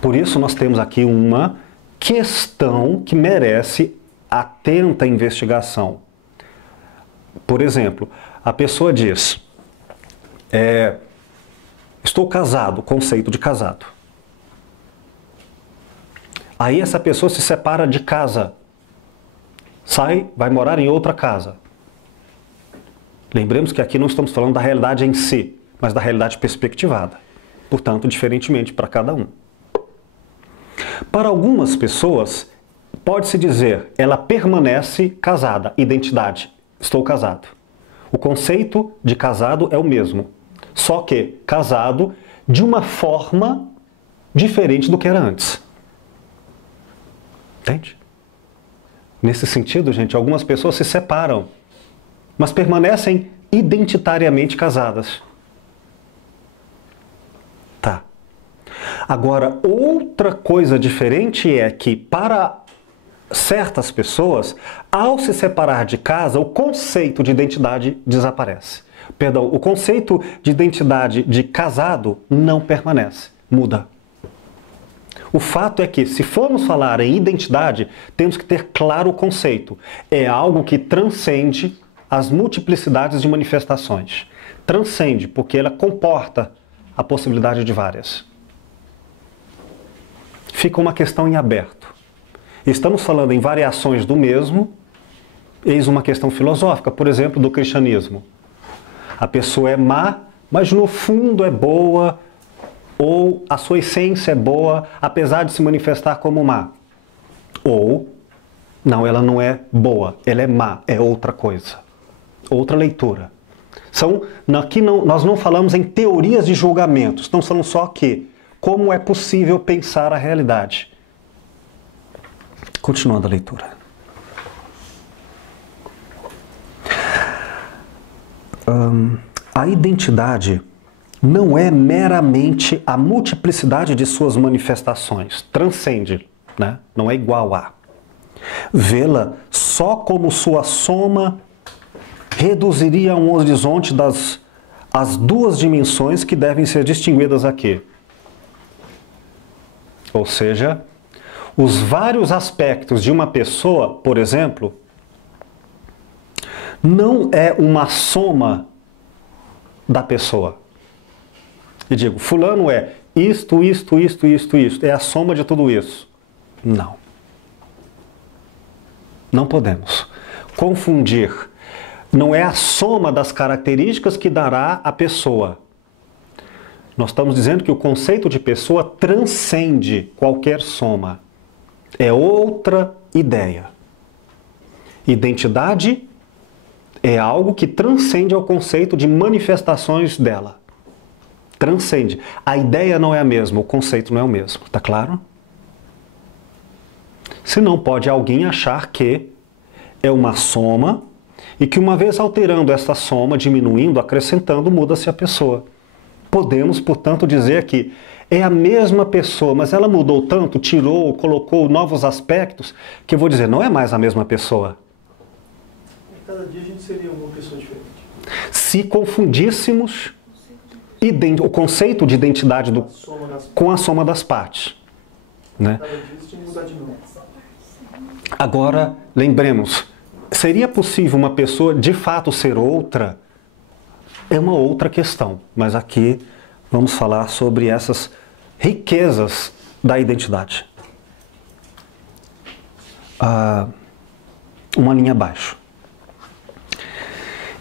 Por isso nós temos aqui uma questão que merece atenta investigação. Por exemplo, a pessoa diz, estou casado, conceito de casado. Aí essa pessoa se separa de casa vai morar em outra casa. Lembremos que aqui não estamos falando da realidade em si, mas da realidade perspectivada. Portanto, diferentemente para cada um. Para algumas pessoas, pode-se dizer, ela permanece casada, identidade, estou casado. O conceito de casado é o mesmo, só que casado de uma forma diferente do que era antes. Entende? Nesse sentido, gente, algumas pessoas se separam, mas permanecem identitariamente casadas. Tá. Agora, outra coisa diferente é que, para certas pessoas, ao se separar de casa, o conceito de identidade desaparece. Perdão, o conceito de identidade de casado não permanece, muda. O fato é que, se formos falar em identidade, temos que ter claro o conceito. É algo que transcende as multiplicidades de manifestações. Transcende, porque ela comporta a possibilidade de várias. Fica uma questão em aberto. Estamos falando em variações do mesmo, eis uma questão filosófica, por exemplo, do cristianismo. A pessoa é má, mas no fundo é boa, ou a sua essência é boa, apesar de se manifestar como má. Ou, não, ela não é boa, ela é má, é outra coisa. Outra leitura. Aqui nós não falamos em teorias de julgamento, estamos falando só que como é possível pensar a realidade. Continuando a leitura. A identidade não é meramente a multiplicidade de suas manifestações, transcende, né? Não é igual a. Vê-la só como sua soma reduziria a um horizonte as duas dimensões que devem ser distinguidas aqui. Ou seja, os vários aspectos de uma pessoa, por exemplo, não é uma soma da pessoa. E digo, fulano é isto, é a soma de tudo isso. Não. Não podemos confundir. Não é a soma das características que dará a pessoa. Nós estamos dizendo que o conceito de pessoa transcende qualquer soma. É outra ideia. Identidade é algo que transcende ao conceito de manifestações dela. Transcende. A ideia não é a mesma, o conceito não é o mesmo. Tá claro? Senão pode alguém achar que é uma soma e que uma vez alterando essa soma, diminuindo, acrescentando, muda-se a pessoa. Podemos, portanto, dizer que é a mesma pessoa, mas ela mudou tanto, tirou, colocou novos aspectos, que eu vou dizer, não é mais a mesma pessoa. Cada dia a gente seria uma pessoa diferente. Se confundíssemos o conceito de identidade com a soma das partes. Né? Cada dia isso tinha que mudar de novo. Agora, lembremos, seria possível uma pessoa de fato ser outra? É uma outra questão, mas aqui vamos falar sobre essas riquezas da identidade. Uma linha abaixo.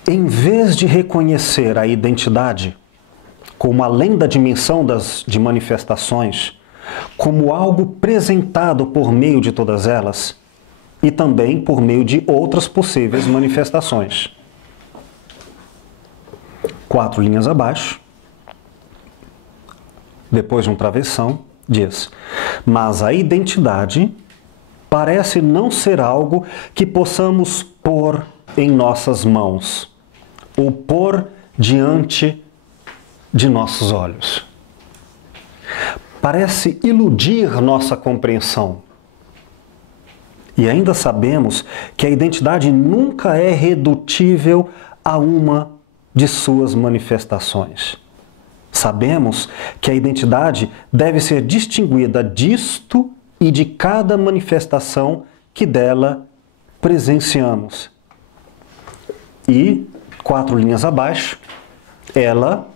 Em vez de reconhecer a identidade como além da dimensão de manifestações, como algo presentado por meio de todas elas, e também por meio de outras possíveis manifestações. 4 linhas abaixo, depois de um travessão, diz: mas a identidade parece não ser algo que possamos pôr em nossas mãos, ou pôr diante de nossos olhos. Parece iludir nossa compreensão. E ainda sabemos que a identidade nunca é redutível a uma de suas manifestações. Sabemos que a identidade deve ser distinguida disto e de cada manifestação que dela presenciamos. E, 4 linhas abaixo, ela,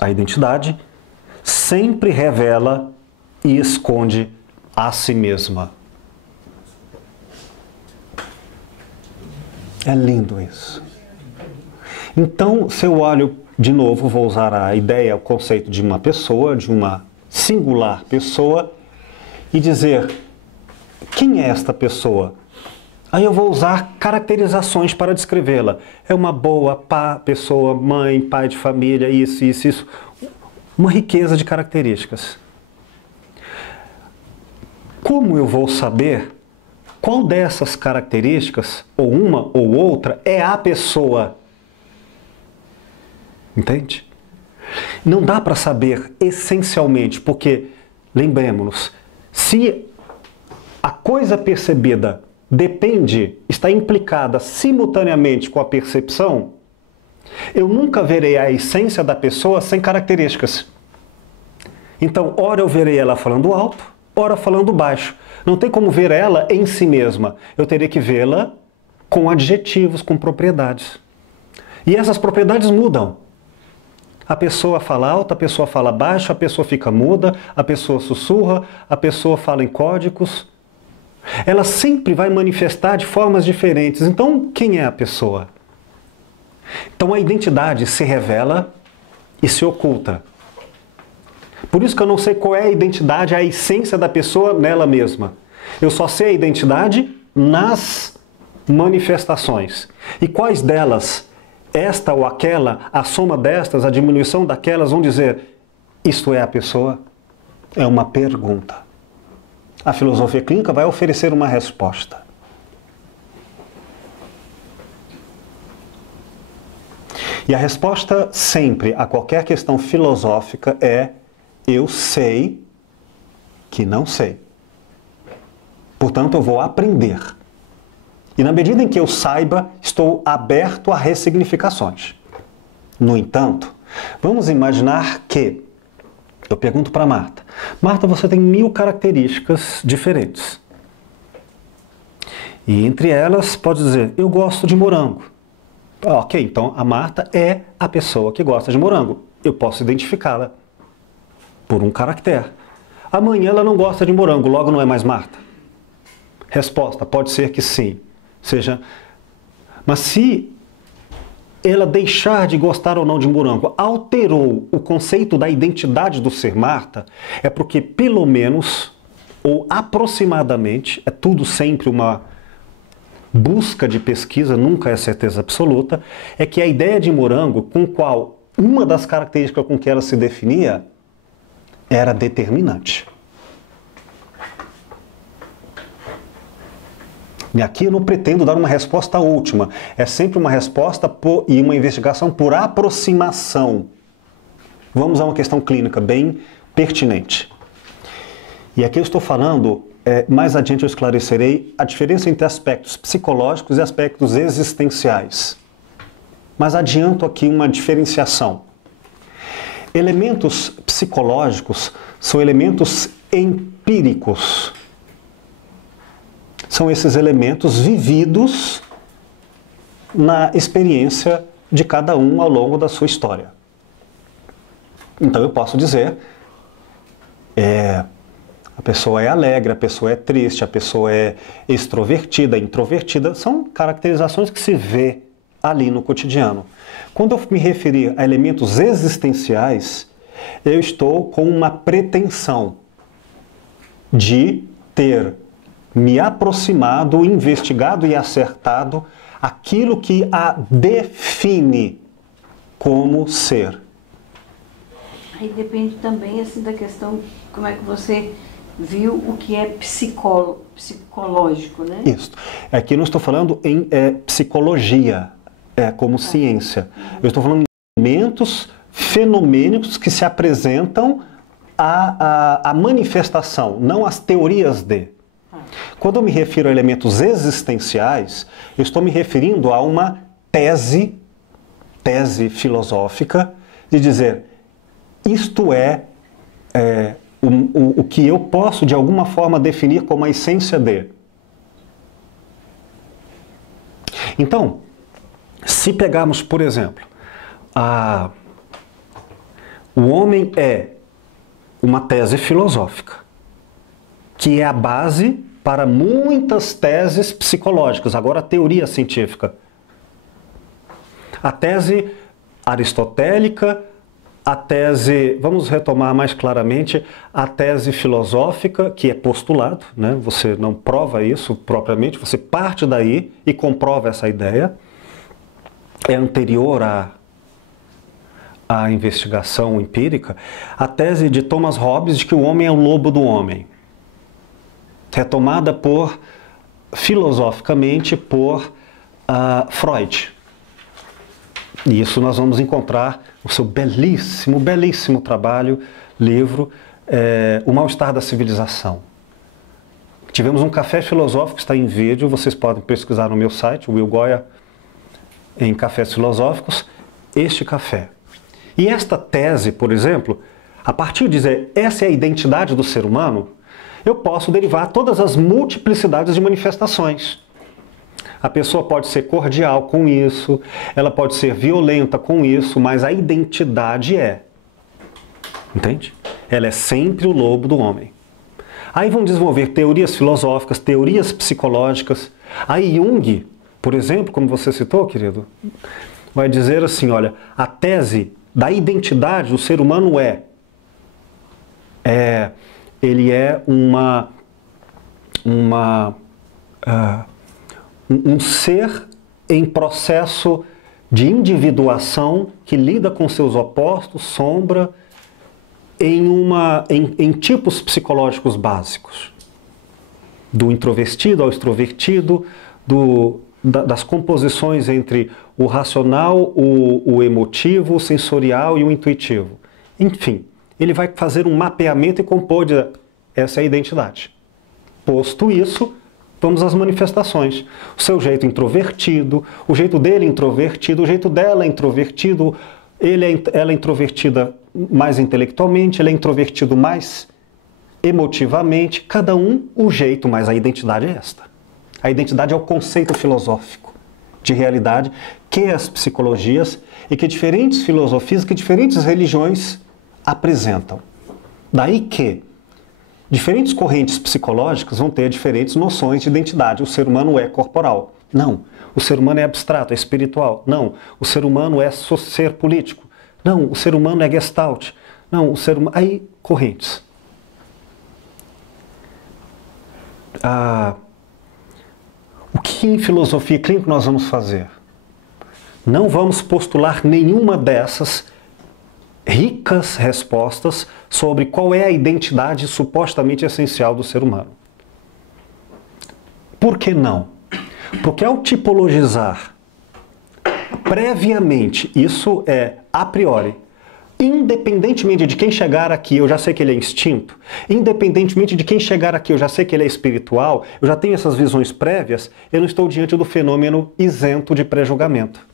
a identidade, sempre revela e esconde a si mesma. É lindo isso. Então, se eu olho, de novo, vou usar a ideia, o conceito de uma pessoa, de uma singular pessoa, e dizer, quem é esta pessoa? Aí eu vou usar caracterizações para descrevê-la. É uma boa pessoa, mãe, pai de família, isso. Uma riqueza de características. Como eu vou saber qual dessas características, ou uma ou outra, é a pessoa? Entende? Não dá para saber essencialmente, porque, lembremos-nos, se a coisa percebida está implicada simultaneamente com a percepção, eu nunca verei a essência da pessoa sem características. Então, ora eu verei ela falando alto, ora falando baixo. Não tem como ver ela em si mesma. Eu teria que vê-la com adjetivos, com propriedades. E essas propriedades mudam. A pessoa fala alto, a pessoa fala baixo, a pessoa fica muda, a pessoa sussurra, a pessoa fala em códigos. Ela sempre vai manifestar de formas diferentes. Então, quem é a pessoa? Então, a identidade se revela e se oculta. Por isso que eu não sei qual é a identidade, a essência da pessoa nela mesma. Eu só sei a identidade nas manifestações. E quais delas, esta ou aquela, a soma destas, a diminuição daquelas, vão dizer, isto é a pessoa? É uma pergunta. A filosofia clínica vai oferecer uma resposta. E a resposta sempre a qualquer questão filosófica é: eu sei que não sei. Portanto, eu vou aprender. E na medida em que eu saiba, estou aberto a ressignificações. No entanto, vamos imaginar que eu pergunto para Marta: Marta, você tem 1000 características diferentes. E entre elas, pode dizer, eu gosto de morango. Ok, então a Marta é a pessoa que gosta de morango. Eu posso identificá-la por um caractere. Amanhã ela não gosta de morango, logo não é mais Marta. Resposta, pode ser que sim. Mas se ela deixar de gostar ou não de morango alterou o conceito da identidade do ser Marta, é porque pelo menos, ou aproximadamente, é tudo sempre uma busca de pesquisa, nunca é certeza absoluta, é que a ideia de morango, com qual uma das características com que ela se definia, era determinante. E aqui eu não pretendo dar uma resposta última, é sempre uma resposta e uma investigação por aproximação. Vamos a uma questão clínica bem pertinente. E aqui eu estou falando, mais adiante eu esclarecerei a diferença entre aspectos psicológicos e aspectos existenciais. Mas adianto aqui uma diferenciação. Elementos psicológicos são elementos empíricos. São esses elementos vividos na experiência de cada um ao longo da sua história. Então eu posso dizer, a pessoa é alegre, a pessoa é triste, a pessoa é extrovertida, introvertida, são caracterizações que se vê ali no cotidiano. Quando eu me referir a elementos existenciais, eu estou com uma pretensão de ter me aproximado, investigado e acertado aquilo que a define como ser. Aí depende também assim, da questão, como é que você viu o que é psicológico, né? Isso. Aqui eu não estou falando em psicologia, como ciência. Eu estou falando em elementos fenomênicos que se apresentam à manifestação, não às teorias de. Quando eu me refiro a elementos existenciais, eu estou me referindo a uma tese filosófica de dizer, isto o que eu posso de alguma forma definir como a essência de. Então, se pegarmos, por exemplo, o homem é uma tese filosófica, que é a base para muitas teses psicológicas, agora a teoria científica A tese aristotélica, a tese, vamos retomar mais claramente, a tese filosófica, que é postulado, né? Você não prova isso propriamente, você parte daí e comprova essa ideia. É anterior à investigação empírica. A tese de Thomas Hobbes de que o homem é o lobo do homem, retomada filosoficamente por Freud. E isso nós vamos encontrar no seu belíssimo, belíssimo trabalho, livro, O Mal-Estar da Civilização. Tivemos um café filosófico, está em vídeo, vocês podem pesquisar no meu site, Will Goya, em Cafés Filosóficos, este café. E esta tese, por exemplo, a partir de dizer essa é a identidade do ser humano, eu posso derivar todas as multiplicidades de manifestações. A pessoa pode ser cordial com isso, ela pode ser violenta com isso, mas a identidade é. Entende? Ela é sempre o lobo do homem. Aí vão desenvolver teorias filosóficas, teorias psicológicas. Aí Jung, por exemplo, como você citou, querido, vai dizer assim, olha, a tese da identidade do ser humano ele é um ser em processo de individuação que lida com seus opostos, sombra, em tipos psicológicos básicos. Do introvertido ao extrovertido, das composições entre o racional, o emotivo, o sensorial e o intuitivo. Enfim, ele vai fazer um mapeamento e compor essa é a identidade. Posto isso, vamos às manifestações. O seu jeito introvertido, o jeito dele introvertido, o jeito dela introvertido, ela é introvertida mais intelectualmente, ele é introvertido mais emotivamente, cada um o jeito, mas a identidade é esta. A identidade é o conceito filosófico de realidade que as psicologias e que diferentes filosofias, que diferentes religiões apresentam. Daí que diferentes correntes psicológicas vão ter diferentes noções de identidade. O ser humano é corporal. Não. O ser humano é abstrato, é espiritual. Não. O ser humano é ser político. Não. O ser humano é gestalt. Não. O ser humano... Aí, correntes. O que em filosofia clínica nós vamos fazer? Não vamos postular nenhuma dessas ricas respostas sobre qual é a identidade supostamente essencial do ser humano. Por que não? Porque ao tipologizar previamente, isso é a priori, independentemente de quem chegar aqui, eu já sei que ele é instinto, independentemente de quem chegar aqui, eu já sei que ele é espiritual, eu já tenho essas visões prévias, eu não estou diante do fenômeno isento de pré-julgamento.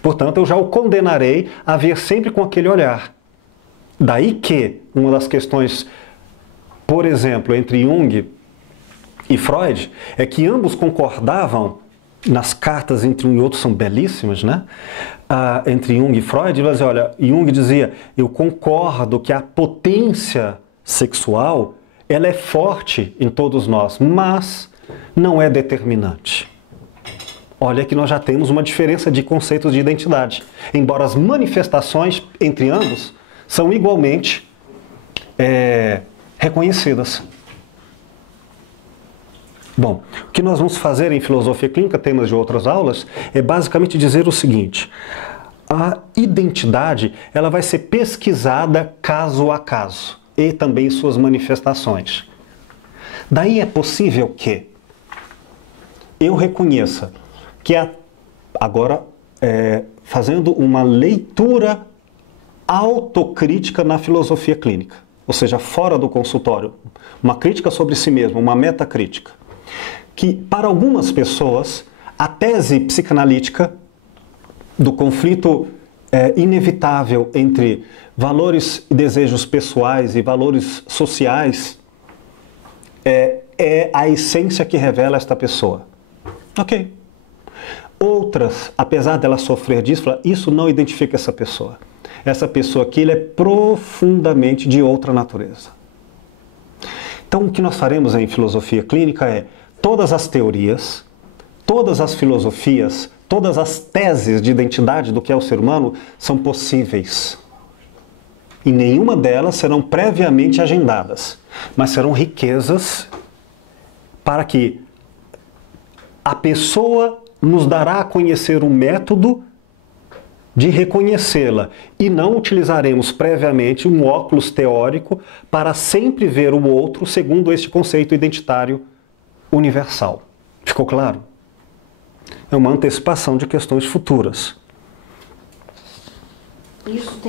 Portanto, eu já o condenarei a ver sempre com aquele olhar. Daí que uma das questões, por exemplo, entre Jung e Freud, é que ambos concordavam, nas cartas entre um e outro são belíssimas, né? Entre Jung e Freud, ele dizia, olha, Jung dizia, eu concordo que a potência sexual, ela é forte em todos nós, mas não é determinante. Olha que nós já temos uma diferença de conceitos de identidade, embora as manifestações entre ambos são igualmente reconhecidas. Bom, o que nós vamos fazer em filosofia clínica, temas de outras aulas, é basicamente dizer o seguinte: a identidade ela vai ser pesquisada caso a caso e também suas manifestações. Daí é possível que eu reconheça que agora fazendo uma leitura autocrítica na filosofia clínica, ou seja, fora do consultório, uma crítica sobre si mesmo, uma metacrítica, que para algumas pessoas a tese psicanalítica do conflito inevitável entre valores e desejos pessoais e valores sociais é a essência que revela esta pessoa. Ok. Outras, apesar dela sofrer disso, falam, isso não identifica essa pessoa. Essa pessoa aqui ele é profundamente de outra natureza. Então o que nós faremos em filosofia clínica é todas as teorias, todas as filosofias, todas as teses de identidade do que é o ser humano são possíveis. E nenhuma delas serão previamente agendadas, mas serão riquezas para que a pessoa nos dará a conhecer o método de reconhecê-la e não utilizaremos previamente um óculos teórico para sempre ver o outro segundo este conceito identitário universal. Ficou claro? É uma antecipação de questões futuras. Isso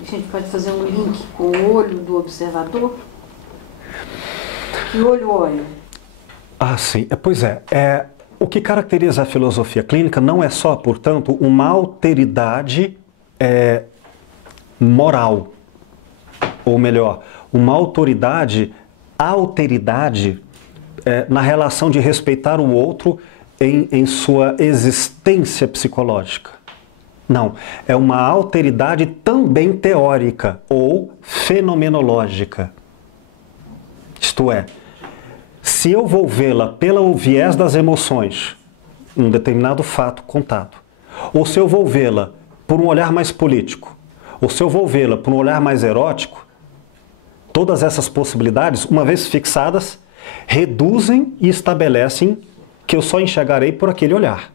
a gente pode fazer um link com o olho do observador? Que olho olha? Ah, sim. Pois é. O que caracteriza a filosofia clínica não é só, portanto, uma alteridade moral. Ou melhor, uma alteridade na relação de respeitar o outro em sua existência psicológica. Não, é uma alteridade também teórica ou fenomenológica. Isto é, se eu vou vê-la pelo viés das emoções, um determinado fato contado, ou se eu vou vê-la por um olhar mais político, ou se eu vou vê-la por um olhar mais erótico, todas essas possibilidades, uma vez fixadas, reduzem e estabelecem que eu só enxergarei por aquele olhar.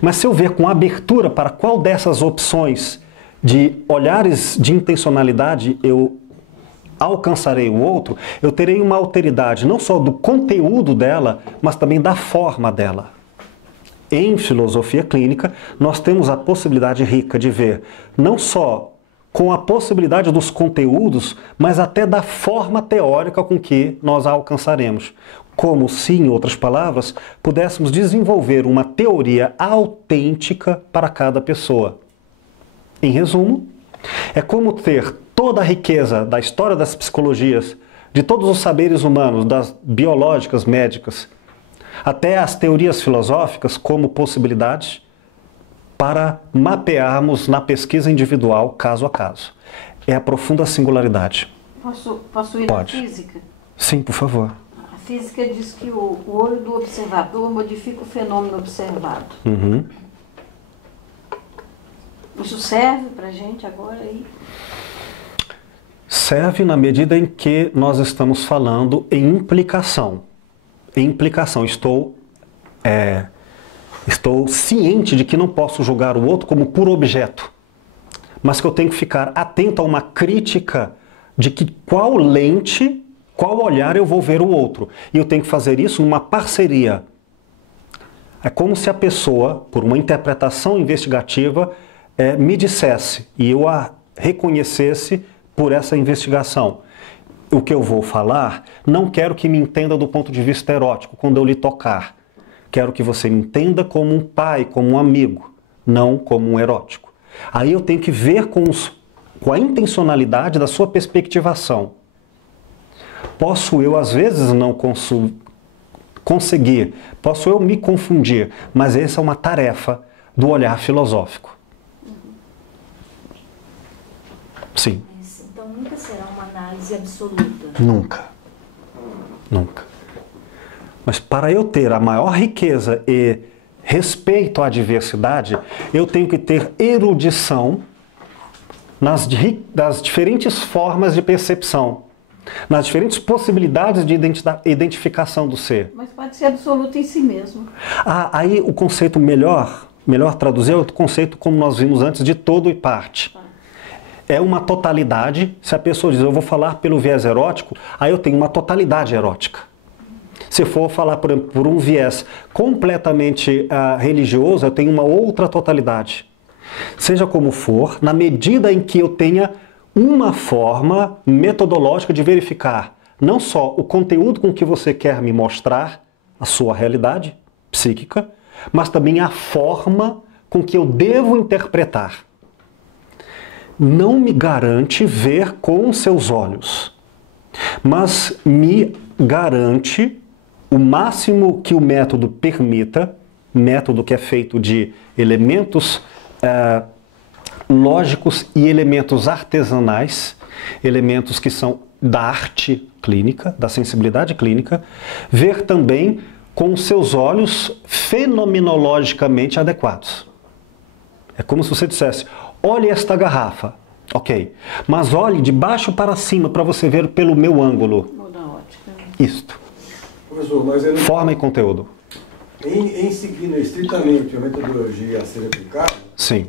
Mas se eu ver com abertura para qual dessas opções de olhares de intencionalidade eu alcançarei o outro, eu terei uma alteridade não só do conteúdo dela, mas também da forma dela. Em filosofia clínica, nós temos a possibilidade rica de ver não só com a possibilidade dos conteúdos, mas até da forma teórica com que nós a alcançaremos. Como se, em outras palavras, pudéssemos desenvolver uma teoria autêntica para cada pessoa. Em resumo, é como ter toda a riqueza da história das psicologias, de todos os saberes humanos, das biológicas, médicas, até as teorias filosóficas como possibilidades para mapearmos na pesquisa individual, caso a caso. É a profunda singularidade. Posso ir Pode. na física? Sim, por favor. A física diz que o olho do observador modifica o fenômeno observado. Uhum. Isso serve para a gente agora aí? Serve na medida em que nós estamos falando em implicação. Em implicação, estou ciente de que não posso julgar o outro como puro objeto, mas que eu tenho que ficar atento a uma crítica de que qual lente, qual olhar eu vou ver o outro. E eu tenho que fazer isso numa parceria. É como se a pessoa, por uma interpretação investigativa, me dissesse e eu a reconhecesse por essa investigação. O que eu vou falar, não quero que me entenda do ponto de vista erótico, quando eu lhe tocar. Quero que você me entenda como um pai, como um amigo, não como um erótico. Aí eu tenho que ver com a intencionalidade da sua perspectivação. Posso eu, às vezes, não conseguir, posso eu me confundir, mas essa é uma tarefa do olhar filosófico. Sim. Então nunca será uma análise absoluta. Nunca. Nunca. Mas para eu ter a maior riqueza e respeito à diversidade, eu tenho que ter erudição nas diferentes formas de percepção, nas diferentes possibilidades de identificação do ser. Mas pode ser absoluto em si mesmo. Aí o conceito melhor traduzir é o conceito como nós vimos antes de todo e parte. É uma totalidade. Se a pessoa diz, eu vou falar pelo viés erótico, aí eu tenho uma totalidade erótica. Se for falar por um viés completamente religioso, eu tenho uma outra totalidade. Seja como for, na medida em que eu tenha uma forma metodológica de verificar não só o conteúdo com que você quer me mostrar, a sua realidade psíquica, mas também a forma com que eu devo interpretar. Não me garante ver com seus olhos, mas me garante o máximo que o método permita, método que é feito de elementos lógicos e elementos artesanais, elementos que são da arte clínica, da sensibilidade clínica, ver também com os seus olhos fenomenologicamente adequados. É como se você dissesse, olhe esta garrafa. Ok, mas olhe de baixo para cima para você ver pelo meu ângulo. Muda a ótica. Isto. Professor, mas eu não... Forma e conteúdo. Em seguindo estritamente a metodologia a ser aplicada, Sim.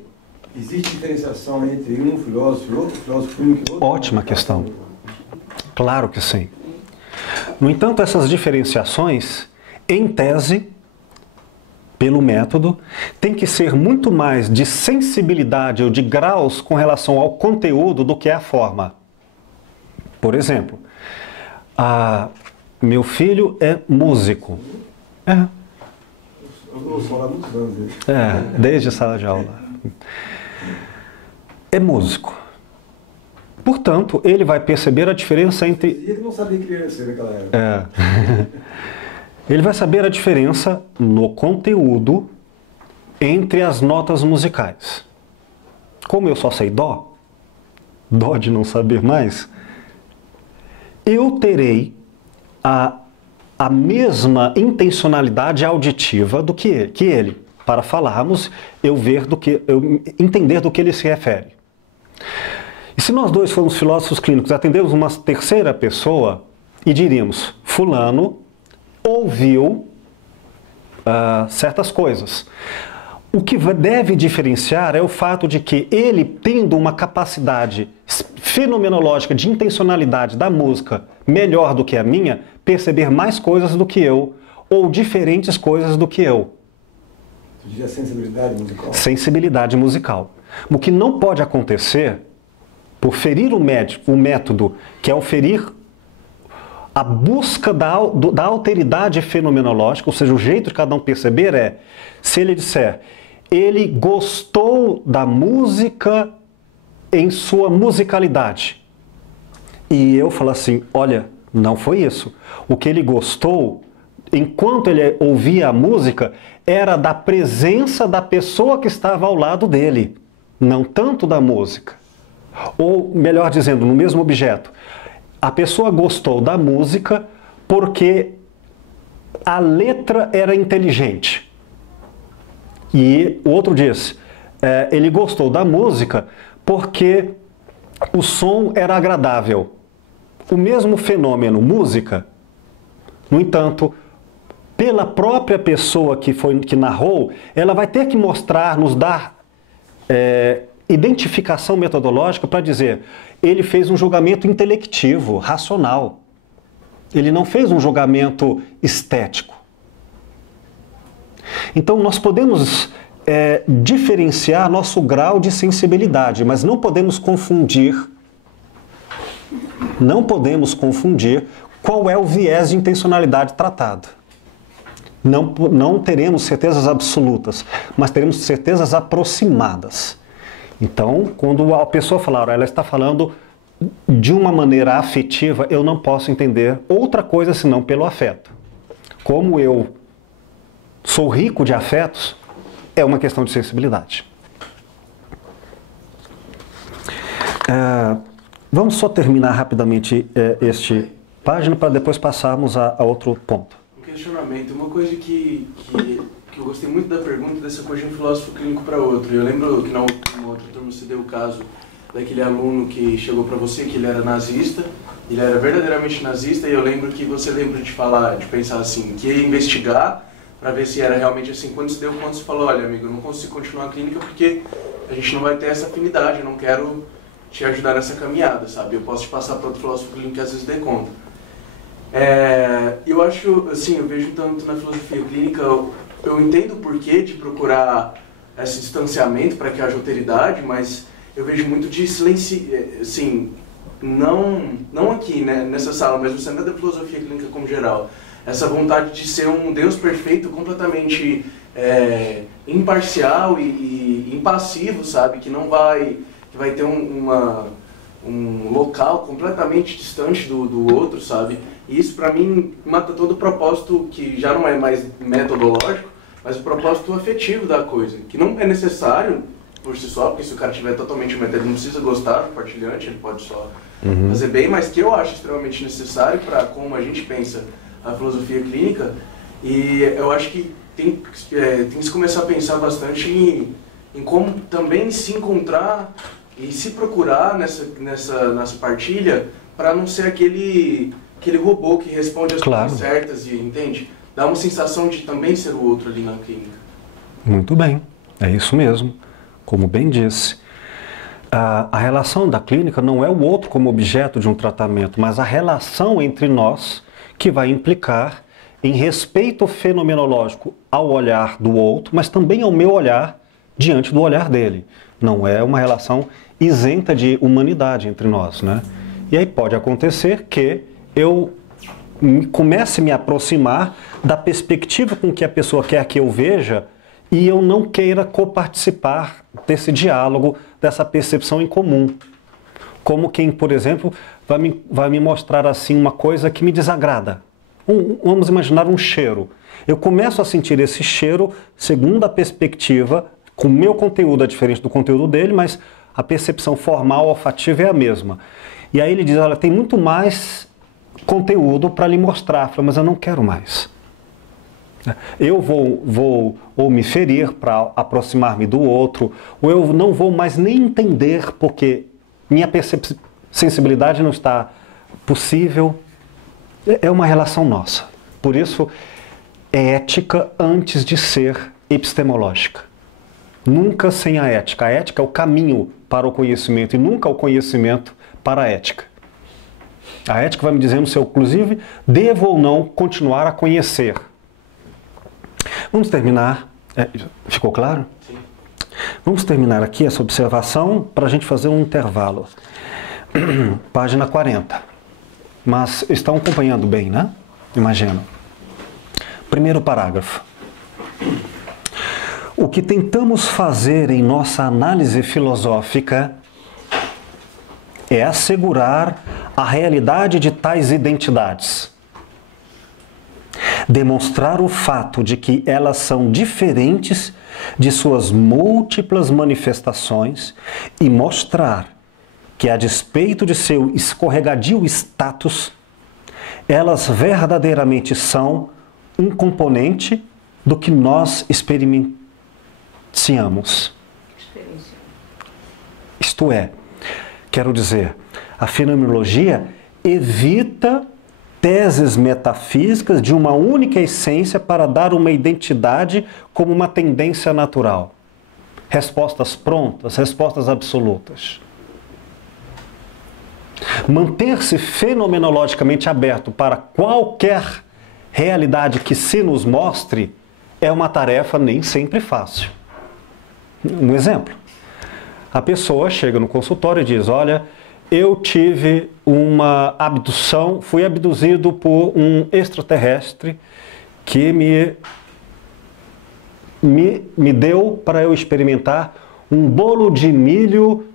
existe diferenciação entre um filósofo e outro filósofo e outro? Ótima questão. Claro que sim. No entanto, essas diferenciações, em tese, pelo método, tem que ser muito mais de sensibilidade ou de graus com relação ao conteúdo do que à forma. Por exemplo, meu filho é músico. Eu ouço falar muitos anos dele. Desde a sala de aula. É músico. Portanto, ele vai perceber a diferença entre... E ele não sabia que ele ia ser naquela época. Ele vai saber a diferença no conteúdo entre as notas musicais. Como eu só sei dó de não saber mais, eu terei a mesma intencionalidade auditiva do que ele. Para falarmos, eu entender do que ele se refere. E se nós dois formos filósofos clínicos, atendemos uma terceira pessoa e diríamos, fulano ouviu certas coisas. O que deve diferenciar é o fato de que ele, tendo uma capacidade fenomenológica de intencionalidade da música melhor do que a minha, perceber mais coisas do que eu, ou diferentes coisas do que eu. Você diria sensibilidade musical? Sensibilidade musical. O que não pode acontecer, por ferir o método, que é o ferir a busca da alteridade fenomenológica, ou seja, o jeito de cada um perceber é, se ele disser, ele gostou da música em sua musicalidade. E eu falo assim, olha, não foi isso. O que ele gostou, enquanto ele ouvia a música, era da presença da pessoa que estava ao lado dele, não tanto da música. Ou, melhor dizendo, no mesmo objeto, a pessoa gostou da música porque a letra era inteligente. E o outro diz, ele gostou da música porque o som era agradável. O mesmo fenômeno, música, no entanto, pela própria pessoa que narrou, ela vai ter que mostrar, nos dar identificação metodológica para dizer, ele fez um julgamento intelectivo, racional. Ele não fez um julgamento estético. Então nós podemos diferenciar nosso grau de sensibilidade, mas não podemos confundir qual é o viés de intencionalidade tratado. Não teremos certezas absolutas, mas teremos certezas aproximadas. Então, quando a pessoa falar, ela está falando de uma maneira afetiva, eu não posso entender outra coisa senão pelo afeto. Como eu sou rico de afetos, é uma questão de sensibilidade. Vamos só terminar rapidamente este página para depois passarmos a outro ponto. Um questionamento, uma coisa que eu gostei muito da pergunta dessa coisa de um filósofo clínico para outro. Eu lembro que na outra turma você deu o caso daquele aluno que chegou para você que ele era nazista, ele era verdadeiramente nazista, e eu lembro que você lembra de falar, de pensar assim, que ia investigar para ver se era realmente assim. Quando você deu conta, você falou, olha amigo, eu não consigo continuar a clínica porque a gente não vai ter essa afinidade, eu não quero te ajudar nessa caminhada, sabe? Eu posso te passar para outro filósofo clínico que às vezes dê conta. Eu acho, assim, eu vejo tanto na filosofia clínica, eu entendo o porquê de procurar esse distanciamento para que haja alteridade, mas eu vejo muito de silêncio, assim, não aqui, né, nessa sala, mas no cenário da filosofia clínica como geral, essa vontade de ser um Deus perfeito, completamente imparcial e impassivo, sabe, que vai ter um local completamente distante do outro, sabe, e isso para mim mata todo o propósito que já não é mais metodológico, mas o propósito afetivo da coisa, que não é necessário por si só, porque se o cara tiver totalmente meta, ele não precisa gostar do partilhante, ele pode só fazer bem, mas que eu acho extremamente necessário para como a gente pensa a filosofia clínica, E eu acho que tem que se começar a pensar bastante em como também se encontrar e se procurar nessa partilha para não ser aquele robô que responde as Claro. coisas certas, e entende? Dá uma sensação de também ser o outro ali na clínica. Muito bem, é isso mesmo. Como bem disse, a relação da clínica não é o outro como objeto de um tratamento, mas a relação entre nós que vai implicar em respeito fenomenológico ao olhar do outro, mas também ao meu olhar diante do olhar dele. Não é uma relação isenta de humanidade entre nós, né? E aí pode acontecer que eu comece a me aproximar da perspectiva com que a pessoa quer que eu veja e eu não queira coparticipar desse diálogo, dessa percepção em comum. Como quem, por exemplo, vai me mostrar assim uma coisa que me desagrada. Vamos imaginar um cheiro. Eu começo a sentir esse cheiro segundo a perspectiva, com o meu conteúdo é diferente do conteúdo dele, mas a percepção formal, olfativa é a mesma. E aí ele diz, olha, tem muito mais conteúdo para lhe mostrar, mas eu não quero mais. Eu vou ou me ferir para aproximar-me do outro, ou eu não vou mais nem entender porque minha sensibilidade não está possível. É uma relação nossa. Por isso, é ética antes de ser epistemológica. Nunca sem a ética. A ética é o caminho para o conhecimento e nunca o conhecimento para a ética. A ética vai me dizendo se eu, inclusive, devo ou não continuar a conhecer. Vamos terminar. Ficou claro? Sim. Vamos terminar aqui essa observação para a gente fazer um intervalo. Página 40. Mas estão acompanhando bem, né? Imagino. Primeiro parágrafo. O que tentamos fazer em nossa análise filosófica é assegurar a realidade de tais identidades, demonstrar o fato de que elas são diferentes de suas múltiplas manifestações e mostrar que, a despeito de seu escorregadio status, elas verdadeiramente são um componente do que nós experienciamos. Isto é, quero dizer, a fenomenologia evita teses metafísicas de uma única essência para dar uma identidade como uma tendência natural. Respostas prontas, respostas absolutas. Manter-se fenomenologicamente aberto para qualquer realidade que se nos mostre é uma tarefa nem sempre fácil. Um exemplo. A pessoa chega no consultório e diz, olha, eu tive uma abdução, fui abduzido por um extraterrestre que me deu para eu experimentar um bolo de milho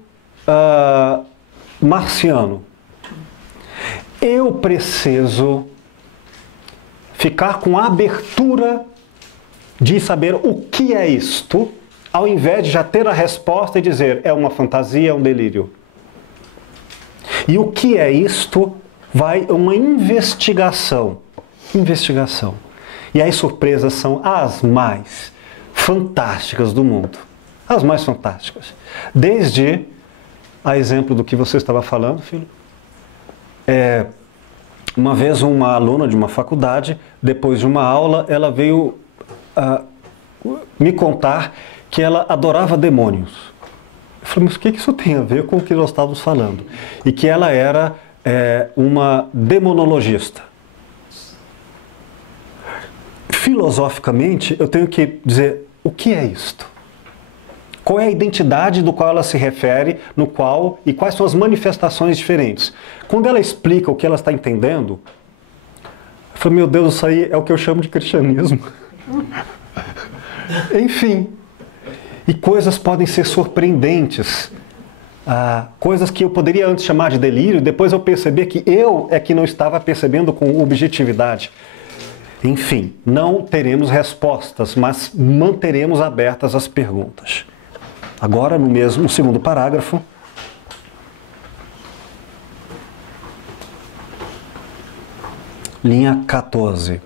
marciano. Eu preciso ficar com a abertura de saber o que é isto, ao invés de já ter a resposta e dizer, é uma fantasia, é um delírio. E o que é isto? Vai uma investigação. Investigação. E as surpresas são as mais fantásticas do mundo. As mais fantásticas. Desde, a exemplo do que você estava falando, filho, uma vez uma aluna de uma faculdade, depois de uma aula, ela veio me contar que ela adorava demônios. Eu falei, mas o que isso tem a ver com o que nós estávamos falando? E que ela era uma demonologista. Filosoficamente, eu tenho que dizer, o que é isto? Qual é a identidade do qual ela se refere, e quais são as manifestações diferentes? Quando ela explica o que ela está entendendo, eu falei, meu Deus, isso aí é o que eu chamo de cristianismo. Enfim. E coisas podem ser surpreendentes. Coisas que eu poderia antes chamar de delírio, depois eu perceber que eu é que não estava percebendo com objetividade. Enfim, não teremos respostas, mas manteremos abertas as perguntas. Agora, no segundo parágrafo, linha 14.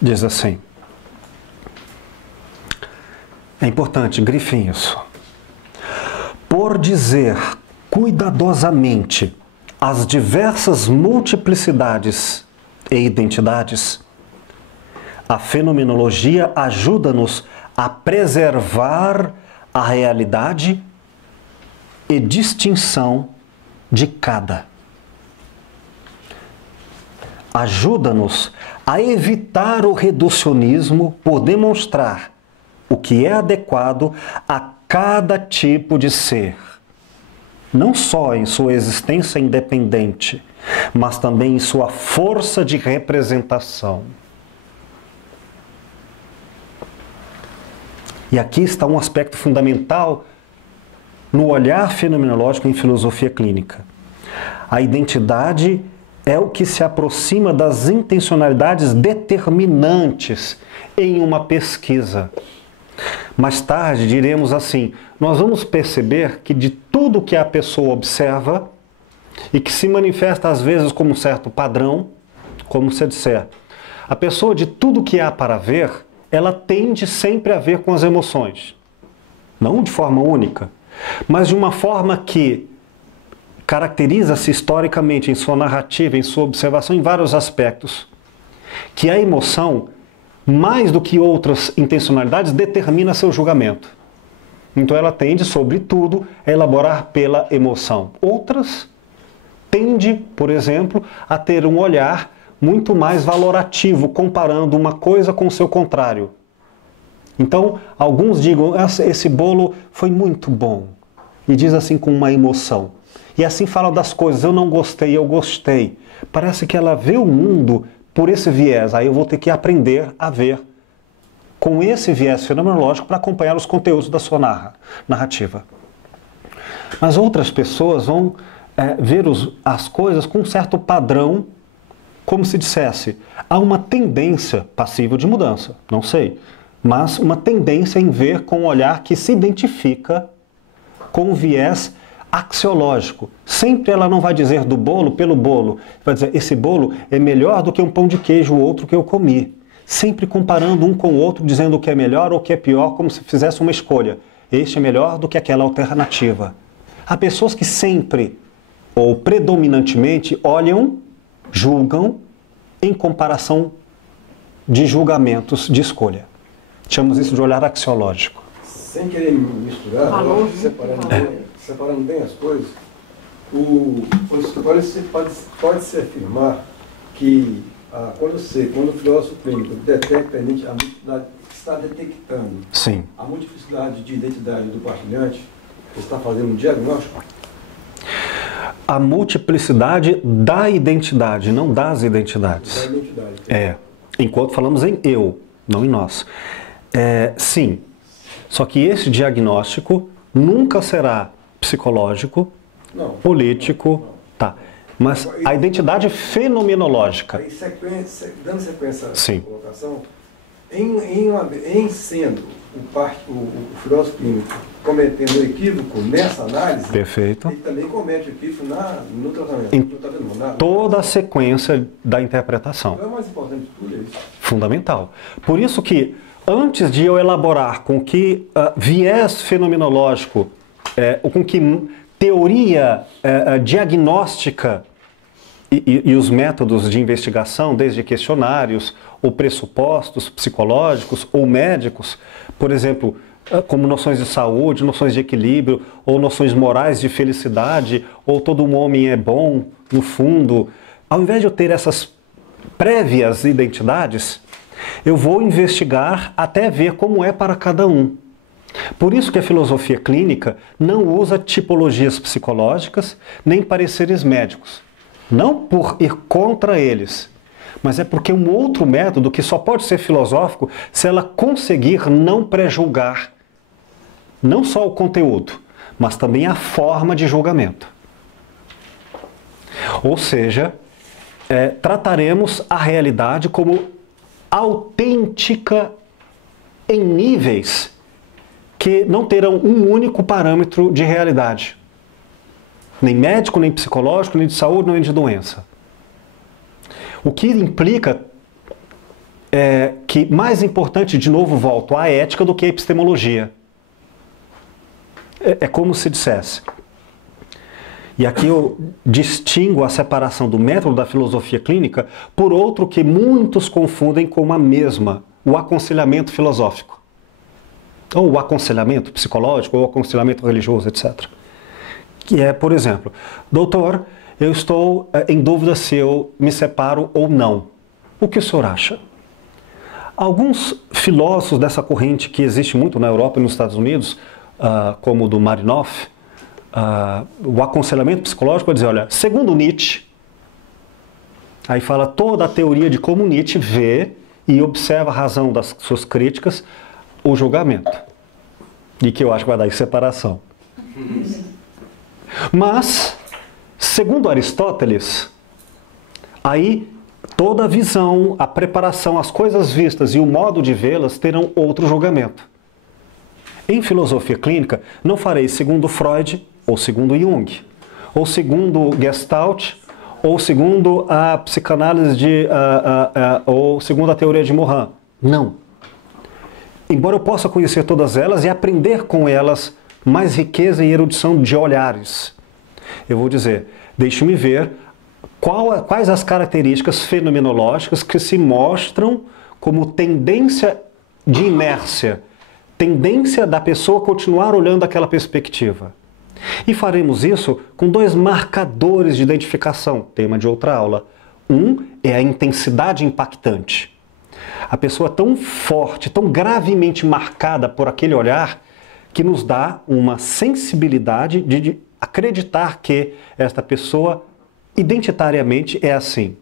Diz assim, é importante, grifem isso. Por dizer cuidadosamente as diversas multiplicidades e identidades, a fenomenologia ajuda-nos a preservar a realidade e distinção de cada. Ajuda-nos a evitar o reducionismo por demonstrar o que é adequado a cada tipo de ser, não só em sua existência independente, mas também em sua força de representação. E aqui está um aspecto fundamental no olhar fenomenológico em filosofia clínica. A identidade é o que se aproxima das intencionalidades determinantes em uma pesquisa. Mais tarde diremos assim, nós vamos perceber que de tudo que a pessoa observa e que se manifesta às vezes como um certo padrão, como se disser, a pessoa de tudo que há para ver, ela tende sempre a ver com as emoções. Não de forma única, mas de uma forma que caracteriza-se historicamente em sua narrativa, em sua observação, em vários aspectos, que a emoção, mais do que outras intencionalidades, determina seu julgamento. Então ela tende, sobretudo, a elaborar pela emoção. Outras tende, por exemplo, a ter um olhar muito mais valorativo, comparando uma coisa com o seu contrário. Então, alguns digam, esse bolo foi muito bom. E diz assim com uma emoção. E assim fala das coisas, eu não gostei, eu gostei. Parece que ela vê o mundo por esse viés. Aí eu vou ter que aprender a ver com esse viés fenomenológico para acompanhar os conteúdos da sua narrativa. Mas outras pessoas vão ver as coisas com um certo padrão, como se dissesse, há uma tendência passível de mudança, não sei, mas uma tendência em ver com um olhar que se identifica com o viés axiológico. Sempre ela não vai dizer do bolo pelo bolo, vai dizer esse bolo é melhor do que um pão de queijo ou outro que eu comi. Sempre comparando um com o outro, dizendo o que é melhor ou o que é pior, como se fizesse uma escolha. Este é melhor do que aquela alternativa. Há pessoas que sempre, ou predominantemente, olham, julgam, em comparação de julgamentos de escolha. Chamamos isso de olhar axiológico. Sem querer misturar, separando bem as coisas, pode-se afirmar que quando o filósofo clínico detecta a multiplicidade, está detectando Sim. a multiplicidade de identidade do partilhante, ele está fazendo um diagnóstico? A multiplicidade da identidade, não das identidades. Da identidade. Enquanto falamos em eu, não em nós. Sim, só que esse diagnóstico nunca será psicológico, não, político, não. Tá. Mas a identidade fenomenológica. Aí, dando sequência Sim. à colocação, em sendo o filósofo clínico cometendo equívoco nessa análise, Perfeito. ele também comete equívoco no tratamento. Em toda a sequência da interpretação. Então, é mais importante de tudo isso. Fundamental. Por isso que, antes de eu elaborar com que viés fenomenológico, com que teoria diagnóstica e os métodos de investigação, desde questionários ou pressupostos psicológicos ou médicos, por exemplo, como noções de saúde, noções de equilíbrio, ou noções morais de felicidade, ou todo um homem é bom, no fundo, ao invés de eu ter essas prévias identidades, eu vou investigar até ver como é para cada um. Por isso que a filosofia clínica não usa tipologias psicológicas nem pareceres médicos. Não por ir contra eles, mas é porque um outro método que só pode ser filosófico se ela conseguir não prejulgar não só o conteúdo, mas também a forma de julgamento. Ou seja, trataremos a realidade como autêntica em níveis que não terão um único parâmetro de realidade. Nem médico, nem psicológico, nem de saúde, nem de doença. O que implica que mais importante, de novo volto, a ética do que a epistemologia. É como se dissesse, e aqui eu distingo a separação do método da filosofia clínica por outro que muitos confundem com uma mesma, o aconselhamento filosófico. Ou o aconselhamento psicológico, ou o aconselhamento religioso, etc. Que é, por exemplo, doutor, eu estou em dúvida se eu me separo ou não. O que o senhor acha? Alguns filósofos dessa corrente que existe muito na Europa e nos Estados Unidos, como o do Marinoff, o aconselhamento psicológico vai dizer, olha, segundo Nietzsche, aí fala toda a teoria de como Nietzsche vê e observa a razão das suas críticas, o julgamento. E que eu acho que vai dar em separação. Mas, segundo Aristóteles, aí toda a visão, a preparação, as coisas vistas e o modo de vê-las terão outro julgamento. Em filosofia clínica, não farei segundo Freud, ou segundo Jung, ou segundo Gestalt, ou segundo a psicanálise ou segundo a teoria de Morin. Não. Embora eu possa conhecer todas elas e aprender com elas mais riqueza e erudição de olhares, eu vou dizer, deixe-me ver quais as características fenomenológicas que se mostram como tendência de inércia, tendência da pessoa continuar olhando aquela perspectiva. E faremos isso com dois marcadores de identificação, tema de outra aula. Um é a intensidade impactante. A pessoa tão forte, tão gravemente marcada por aquele olhar, que nos dá uma sensibilidade de acreditar que esta pessoa identitariamente é assim.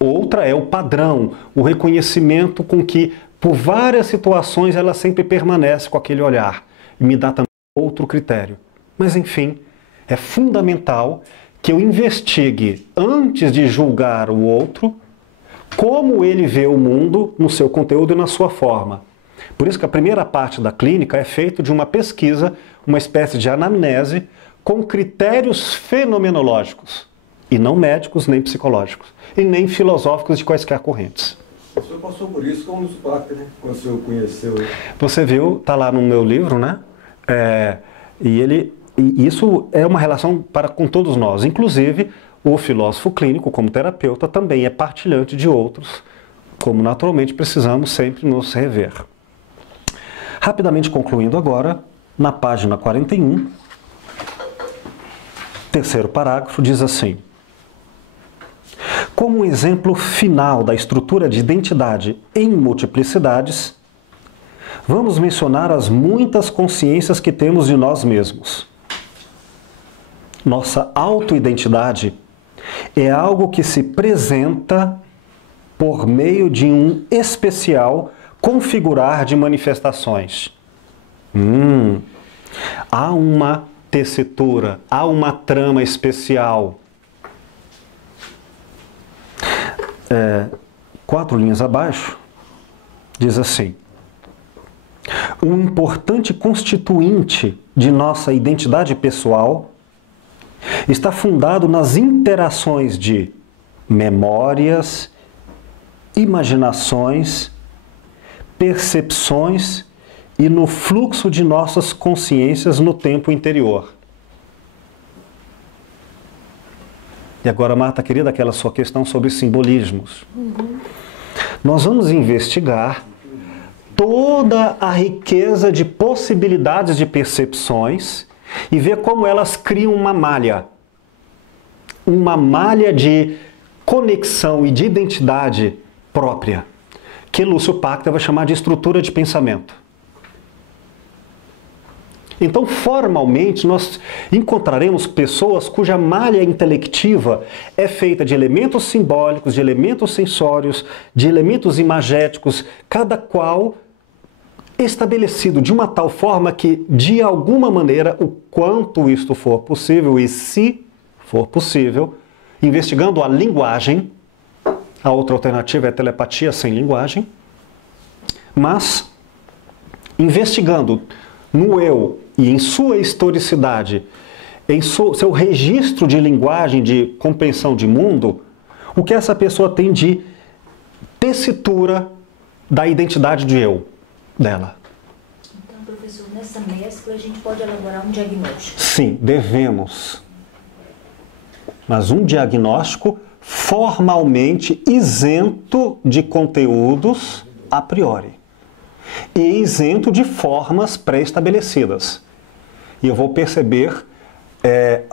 Outra é o padrão, o reconhecimento com que, por várias situações, ela sempre permanece com aquele olhar. E me dá também outro critério. Mas, enfim, é fundamental que eu investigue, antes de julgar o outro, como ele vê o mundo no seu conteúdo e na sua forma. Por isso que a primeira parte da clínica é feita de uma pesquisa, uma espécie de anamnese, com critérios fenomenológicos, e não médicos, nem psicológicos, e nem filosóficos de quaisquer correntes. O senhor passou por isso como nos Parker, né? Quando o senhor conheceu ele. Você viu, está lá no meu livro, né? E isso é uma relação com todos nós. Inclusive, o filósofo clínico, como terapeuta, também é partilhante de outros, como naturalmente precisamos sempre nos rever. Rapidamente concluindo agora, na página 41, terceiro parágrafo, diz assim: como um exemplo final da estrutura de identidade em multiplicidades, vamos mencionar as muitas consciências que temos de nós mesmos. Nossa autoidentidade é algo que se apresenta por meio de um especial configurar de manifestações. Há uma tessitura, há uma trama especial. 4 linhas abaixo, diz assim: um importante constituinte de nossa identidade pessoal está fundado nas interações de memórias, imaginações, percepções e no fluxo de nossas consciências no tempo interior. E agora, Marta, querida, aquela sua questão sobre simbolismos. Nós vamos investigar toda a riqueza de possibilidades de percepções e ver como elas criam uma malha de conexão e de identidade própria, que Lúcio Pacta vai chamar de estrutura de pensamento. Então, formalmente, nós encontraremos pessoas cuja malha intelectiva é feita de elementos simbólicos, de elementos sensórios, de elementos imagéticos, cada qual estabelecido de uma tal forma que, de alguma maneira, o quanto isto for possível, e se for possível, investigando a linguagem, a outra alternativa é a telepatia sem linguagem, mas investigando no eu e em sua historicidade, em seu registro de linguagem, de compreensão de mundo, o que essa pessoa tem de tessitura da identidade de eu dela. Então, professor, nessa mescla a gente pode elaborar um diagnóstico? Sim, devemos. Mas um diagnóstico formalmente isento de conteúdos a priori e isento de formas pré-estabelecidas. E eu vou perceber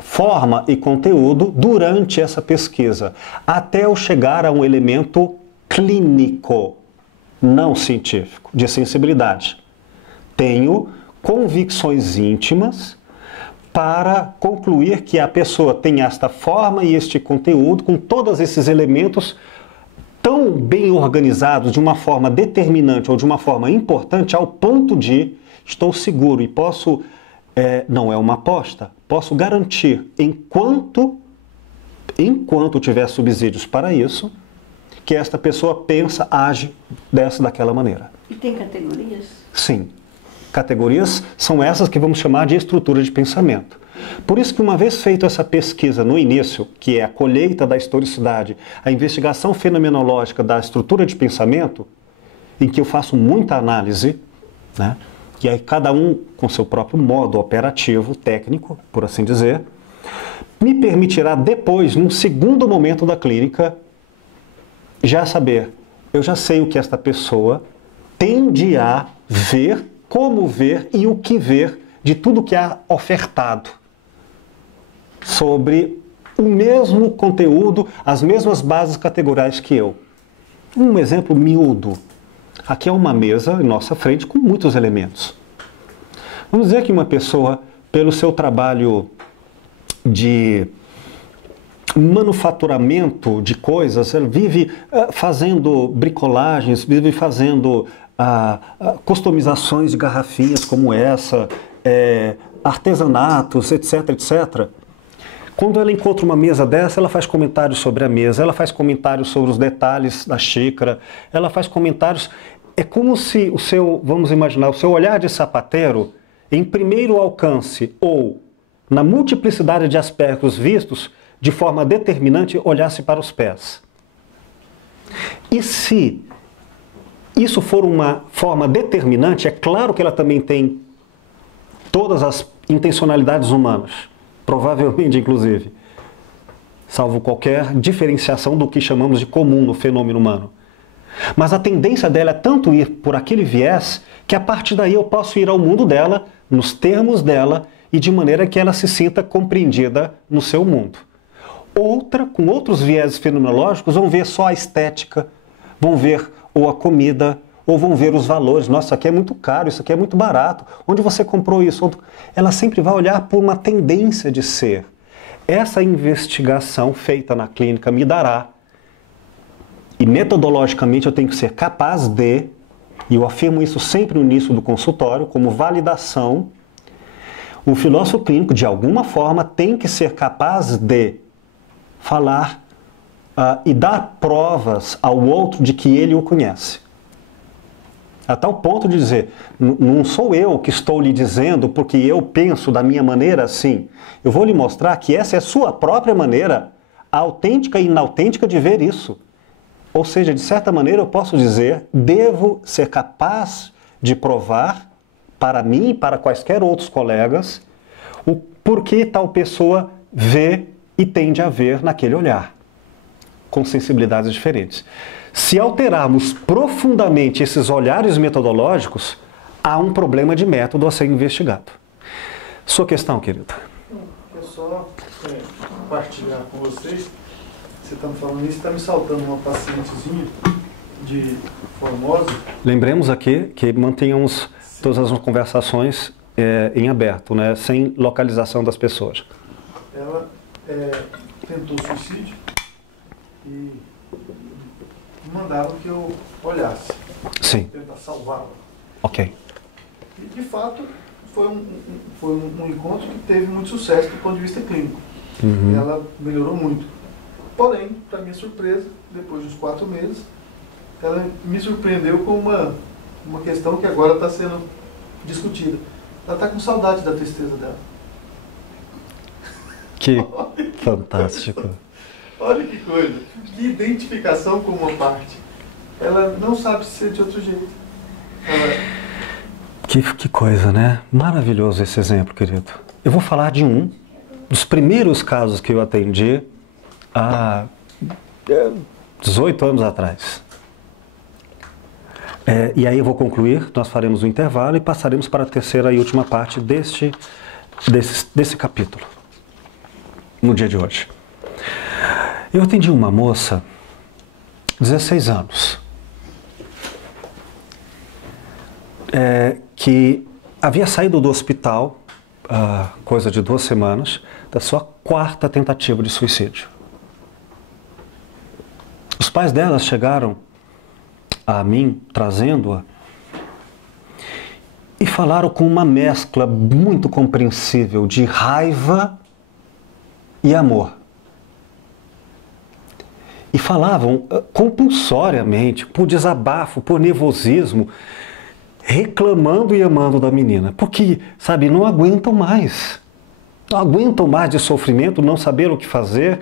forma e conteúdo durante essa pesquisa, até eu chegar a um elemento clínico, não científico, de sensibilidade. Tenho convicções íntimas para concluir que a pessoa tem esta forma e este conteúdo, com todos esses elementos tão bem organizados de uma forma determinante ou de uma forma importante, ao ponto de estou seguro e posso, não é uma aposta, posso garantir, enquanto tiver subsídios para isso, que esta pessoa pensa, age daquela maneira. E tem categorias? Sim. Categorias são essas que vamos chamar de estrutura de pensamento. Por isso que uma vez feita essa pesquisa no início, que é a colheita da historicidade, a investigação fenomenológica da estrutura de pensamento, em que eu faço muita análise, né? E aí cada um com seu próprio modo operativo, técnico, por assim dizer, me permitirá depois, num segundo momento da clínica, já saber, eu já sei o que esta pessoa tende a ver, como ver e o que ver de tudo que há ofertado sobre o mesmo conteúdo, as mesmas bases categoriais que eu. Um exemplo miúdo. Aqui é uma mesa em nossa frente com muitos elementos. Vamos dizer que uma pessoa, pelo seu trabalho de manufaturamento de coisas, ela vive fazendo bricolagens, vive fazendo customizações de garrafinhas como essa, artesanatos, etc, etc. Quando ela encontra uma mesa dessa, ela faz comentários sobre a mesa, ela faz comentários sobre os detalhes da xícara, ela faz comentários... É como se vamos imaginar, o seu olhar de sapateiro, em primeiro alcance ou na multiplicidade de aspectos vistos, de forma determinante, olhasse para os pés. E se isso for uma forma determinante, é claro que ela também tem todas as intencionalidades humanas, provavelmente inclusive, salvo qualquer diferenciação do que chamamos de comum no fenômeno humano. Mas a tendência dela é tanto ir por aquele viés, que a partir daí eu posso ir ao mundo dela, nos termos dela, e de maneira que ela se sinta compreendida no seu mundo. Outra, com outros viés fenomenológicos, vão ver só a estética, vão ver ou a comida, ou vão ver os valores. Nossa, isso aqui é muito caro, isso aqui é muito barato. Onde você comprou isso? Ela sempre vai olhar por uma tendência de ser. Essa investigação feita na clínica me dará, e metodologicamente eu tenho que ser capaz de, e eu afirmo isso sempre no início do consultório, como validação, o filósofo clínico, de alguma forma, tem que ser capaz de falar e dar provas ao outro de que ele o conhece. A tal ponto de dizer, não sou eu que estou lhe dizendo porque eu penso da minha maneira assim. Eu vou lhe mostrar que essa é a sua própria maneira, autêntica e inautêntica, de ver isso. Ou seja, de certa maneira eu posso dizer, devo ser capaz de provar para mim e para quaisquer outros colegas o porquê tal pessoa vê e tende a ver naquele olhar, com sensibilidades diferentes. Se alterarmos profundamente esses olhares metodológicos, há um problema de método a ser investigado. Sua questão, querido? Eu só compartilhar com vocês. Você está me falando isso, está me saltando uma pacientezinha de Formosa. Lembremos aqui que mantenhamos todas as conversações em aberto, né, sem localização das pessoas. Ela tentou suicídio e mandaram que eu olhasse. Sim. Tentar salvá-la. Ok. E, de fato, foi um encontro que teve muito sucesso do ponto de vista clínico. Uhum. Ela melhorou muito. Porém, para minha surpresa, depois dos 4 meses, ela me surpreendeu com uma questão que agora está sendo discutida. Ela está com saudade da tristeza dela. Que fantástico. Olha que coisa. Que identificação com uma parte. ela não sabe se ser de outro jeito. Que coisa, né? Maravilhoso esse exemplo, querido. Eu vou falar de um dos primeiros casos que eu atendi há 18 anos atrás. E aí eu vou concluir, nós faremos um intervalo e passaremos para a terceira e última parte desse capítulo, no dia de hoje. Eu atendi uma moça, 16 anos, que havia saído do hospital, coisa de 2 semanas, da sua 4ª tentativa de suicídio. Os pais dela chegaram a mim, trazendo-a, e falaram com uma mescla muito compreensível de raiva e amor. E falavam compulsoriamente, por desabafo, por nervosismo, reclamando e amando da menina. Porque, sabe, não aguentam mais. Não aguentam mais de sofrimento, não saber o que fazer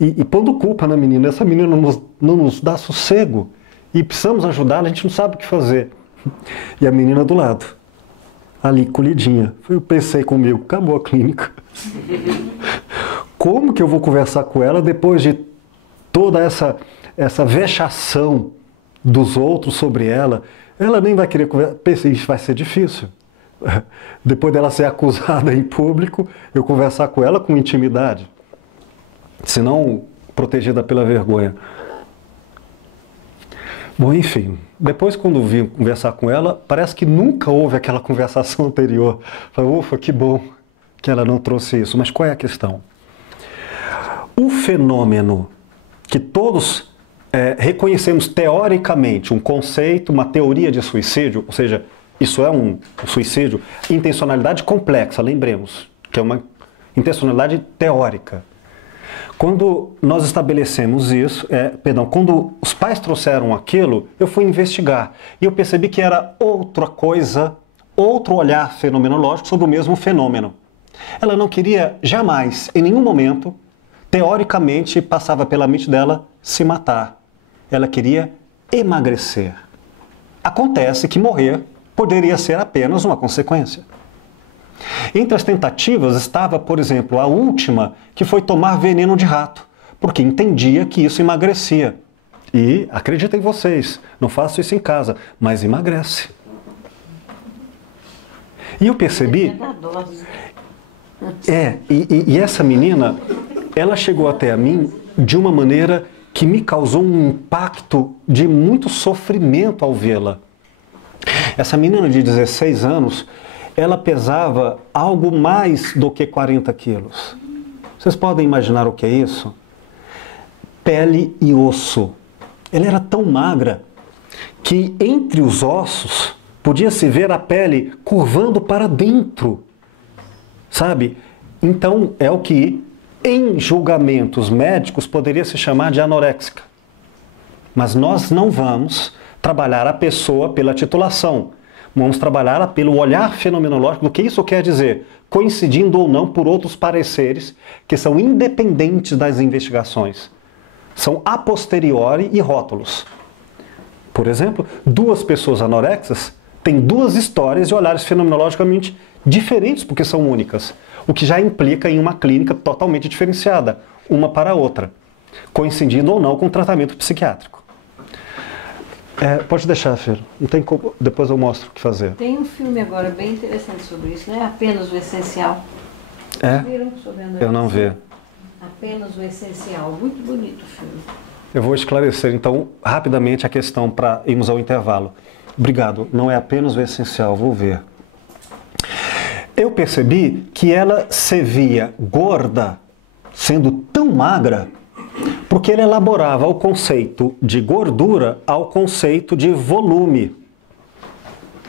e pondo culpa na menina. Essa menina não nos dá sossego. E precisamos ajudá-la, a gente não sabe o que fazer. E a menina do lado, ali, colhidinha. Eu pensei comigo, acabou a clínica. Como que eu vou conversar com ela depois de toda essa vexação dos outros sobre ela? Ela nem vai querer conversar. Pensei, isso vai ser difícil. Depois dela ser acusada em público, eu conversar com ela com intimidade. Se não protegida pela vergonha. Bom, enfim, depois quando vim conversar com ela, parece que nunca houve aquela conversação anterior. Falei, ufa, que bom que ela não trouxe isso. Mas qual é a questão? O fenômeno que todos reconhecemos teoricamente, um conceito, uma teoria de suicídio, ou seja, isso é um suicídio, intencionalidade complexa, lembremos, que é uma intencionalidade teórica. Quando nós estabelecemos isso, quando os pais trouxeram aquilo, eu fui investigar e eu percebi que era outra coisa, outro olhar fenomenológico sobre o mesmo fenômeno. Ela não queria jamais, em nenhum momento, teoricamente passava pela mente dela se matar. Ela queria emagrecer. Acontece que morrer poderia ser apenas uma consequência. Entre as tentativas estava, por exemplo, a última, que foi tomar veneno de rato, porque entendia que isso emagrecia. E, acreditem vocês, não faço isso em casa, mas emagrece. E eu percebi... E essa menina, ela chegou até a mim de uma maneira que me causou um impacto de muito sofrimento ao vê-la. Essa menina de 16 anos... ela pesava algo mais do que 40 quilos. Vocês podem imaginar o que é isso? Pele e osso. Ela era tão magra que entre os ossos podia-se ver a pele curvando para dentro. Sabe? Então é o que em julgamentos médicos poderia se chamar de anoréxica. Mas nós não vamos trabalhar a pessoa pela titulação. Vamos trabalhar pelo olhar fenomenológico do que isso quer dizer, coincidindo ou não por outros pareceres que são independentes das investigações. São a posteriori e rótulos. Por exemplo, 2 pessoas anorexas têm 2 histórias e olhares fenomenologicamente diferentes porque são únicas, o que já implica em uma clínica totalmente diferenciada, uma para a outra, coincidindo ou não com o tratamento psiquiátrico. Pode deixar, Fer. Não tem como... Depois eu mostro o que fazer. Tem um filme agora bem interessante sobre isso, né? Apenas o Essencial. Viram sobre a anorexia? Eu não vi. Apenas o Essencial. Muito bonito o filme. Eu vou esclarecer, então, rapidamente a questão para irmos ao intervalo. Obrigado. Não é apenas o essencial, vou ver. Eu percebi que ela se via gorda, sendo tão magra, porque ele elaborava o conceito de gordura ao conceito de volume.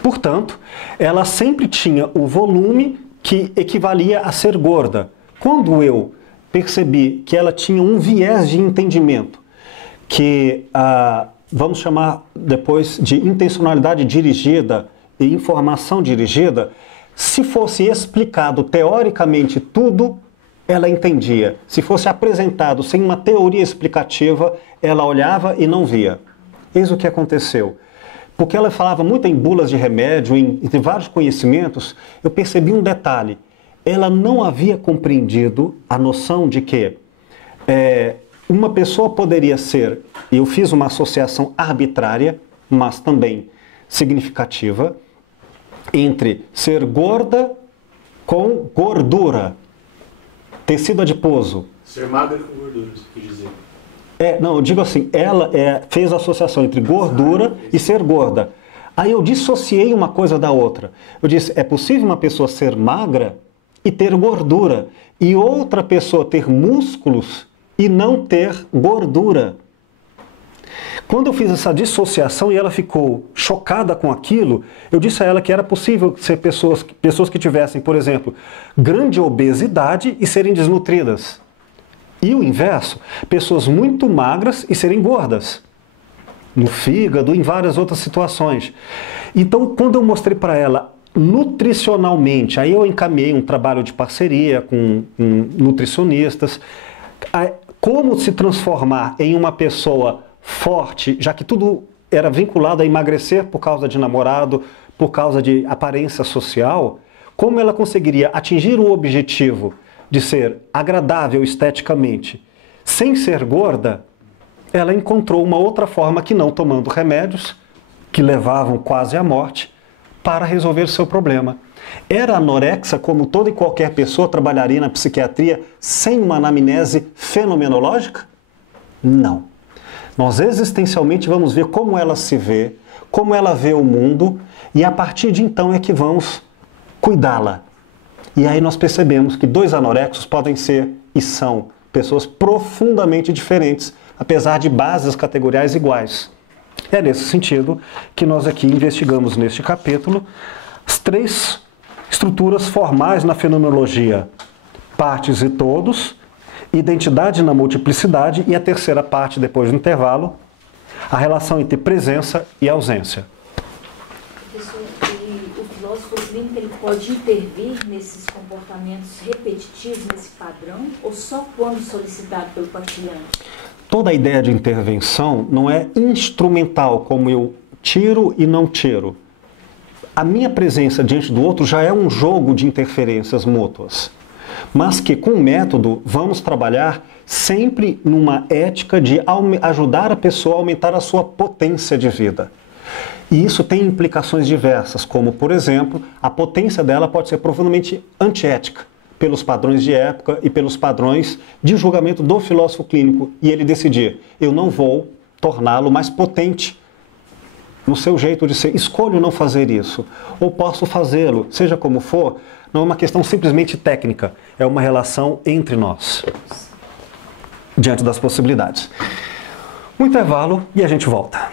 Portanto, ela sempre tinha o volume que equivalia a ser gorda. Quando eu percebi que ela tinha um viés de entendimento, que vamos chamar depois de intencionalidade dirigida e informação dirigida, se fosse explicado teoricamente tudo, ela entendia. Se fosse apresentado sem uma teoria explicativa, ela olhava e não via. Eis o que aconteceu. Porque ela falava muito em bulas de remédio, entre vários conhecimentos, eu percebi um detalhe. Ela não havia compreendido a noção de que uma pessoa poderia ser, e eu fiz uma associação arbitrária, mas também significativa, entre ser gorda com gordura, tecido adiposo. Ser magra com gordura, você quis dizer. Não, eu digo assim, ela fez a associação entre gordura e ser gorda. Aí eu dissociei uma coisa da outra. Eu disse, é possível uma pessoa ser magra e ter gordura, e outra pessoa ter músculos e não ter gordura. Quando eu fiz essa dissociação e ela ficou chocada com aquilo, eu disse a ela que era possível ser pessoas que tivessem, por exemplo, grande obesidade e serem desnutridas. E o inverso, pessoas muito magras e serem gordas. No fígado, em várias outras situações. Então, quando eu mostrei para ela nutricionalmente, aí eu encaminhei um trabalho de parceria com nutricionistas, como se transformar em uma pessoa forte, já que tudo era vinculado a emagrecer por causa de namorado, por causa de aparência social, como ela conseguiria atingir o objetivo de ser agradável esteticamente, sem ser gorda, ela encontrou uma outra forma que não tomando remédios, que levavam quase à morte, para resolver seu problema. Era anorexa como toda e qualquer pessoa trabalharia na psiquiatria sem uma anamnese fenomenológica? Não. Nós existencialmente vamos ver como ela se vê, como ela vê o mundo, e a partir de então é que vamos cuidá-la. E aí nós percebemos que dois anorexos podem ser e são pessoas profundamente diferentes, apesar de bases categoriais iguais. É nesse sentido que nós aqui investigamos neste capítulo as 3 estruturas formais na fenomenologia: partes e todos, identidade na multiplicidade e a terceira parte, depois do intervalo, a relação entre presença e ausência. Professor, e o filósofo clínico ele pode intervir nesses comportamentos repetitivos, nesse padrão, ou só quando solicitado pelo partilhante? Toda a ideia de intervenção não é instrumental, como eu tiro e não tiro. A minha presença diante do outro já é um jogo de interferências mútuas. Mas que com o método vamos trabalhar sempre numa ética de ajudar a pessoa a aumentar a sua potência de vida. E isso tem implicações diversas, como, por exemplo, a potência dela pode ser profundamente antiética, pelos padrões de época e pelos padrões de julgamento do filósofo clínico, e ele decidir, eu não vou torná-lo mais potente no seu jeito de ser, escolho não fazer isso, ou posso fazê-lo, seja como for, não é uma questão simplesmente técnica, é uma relação entre nós, diante das possibilidades. Um intervalo e a gente volta.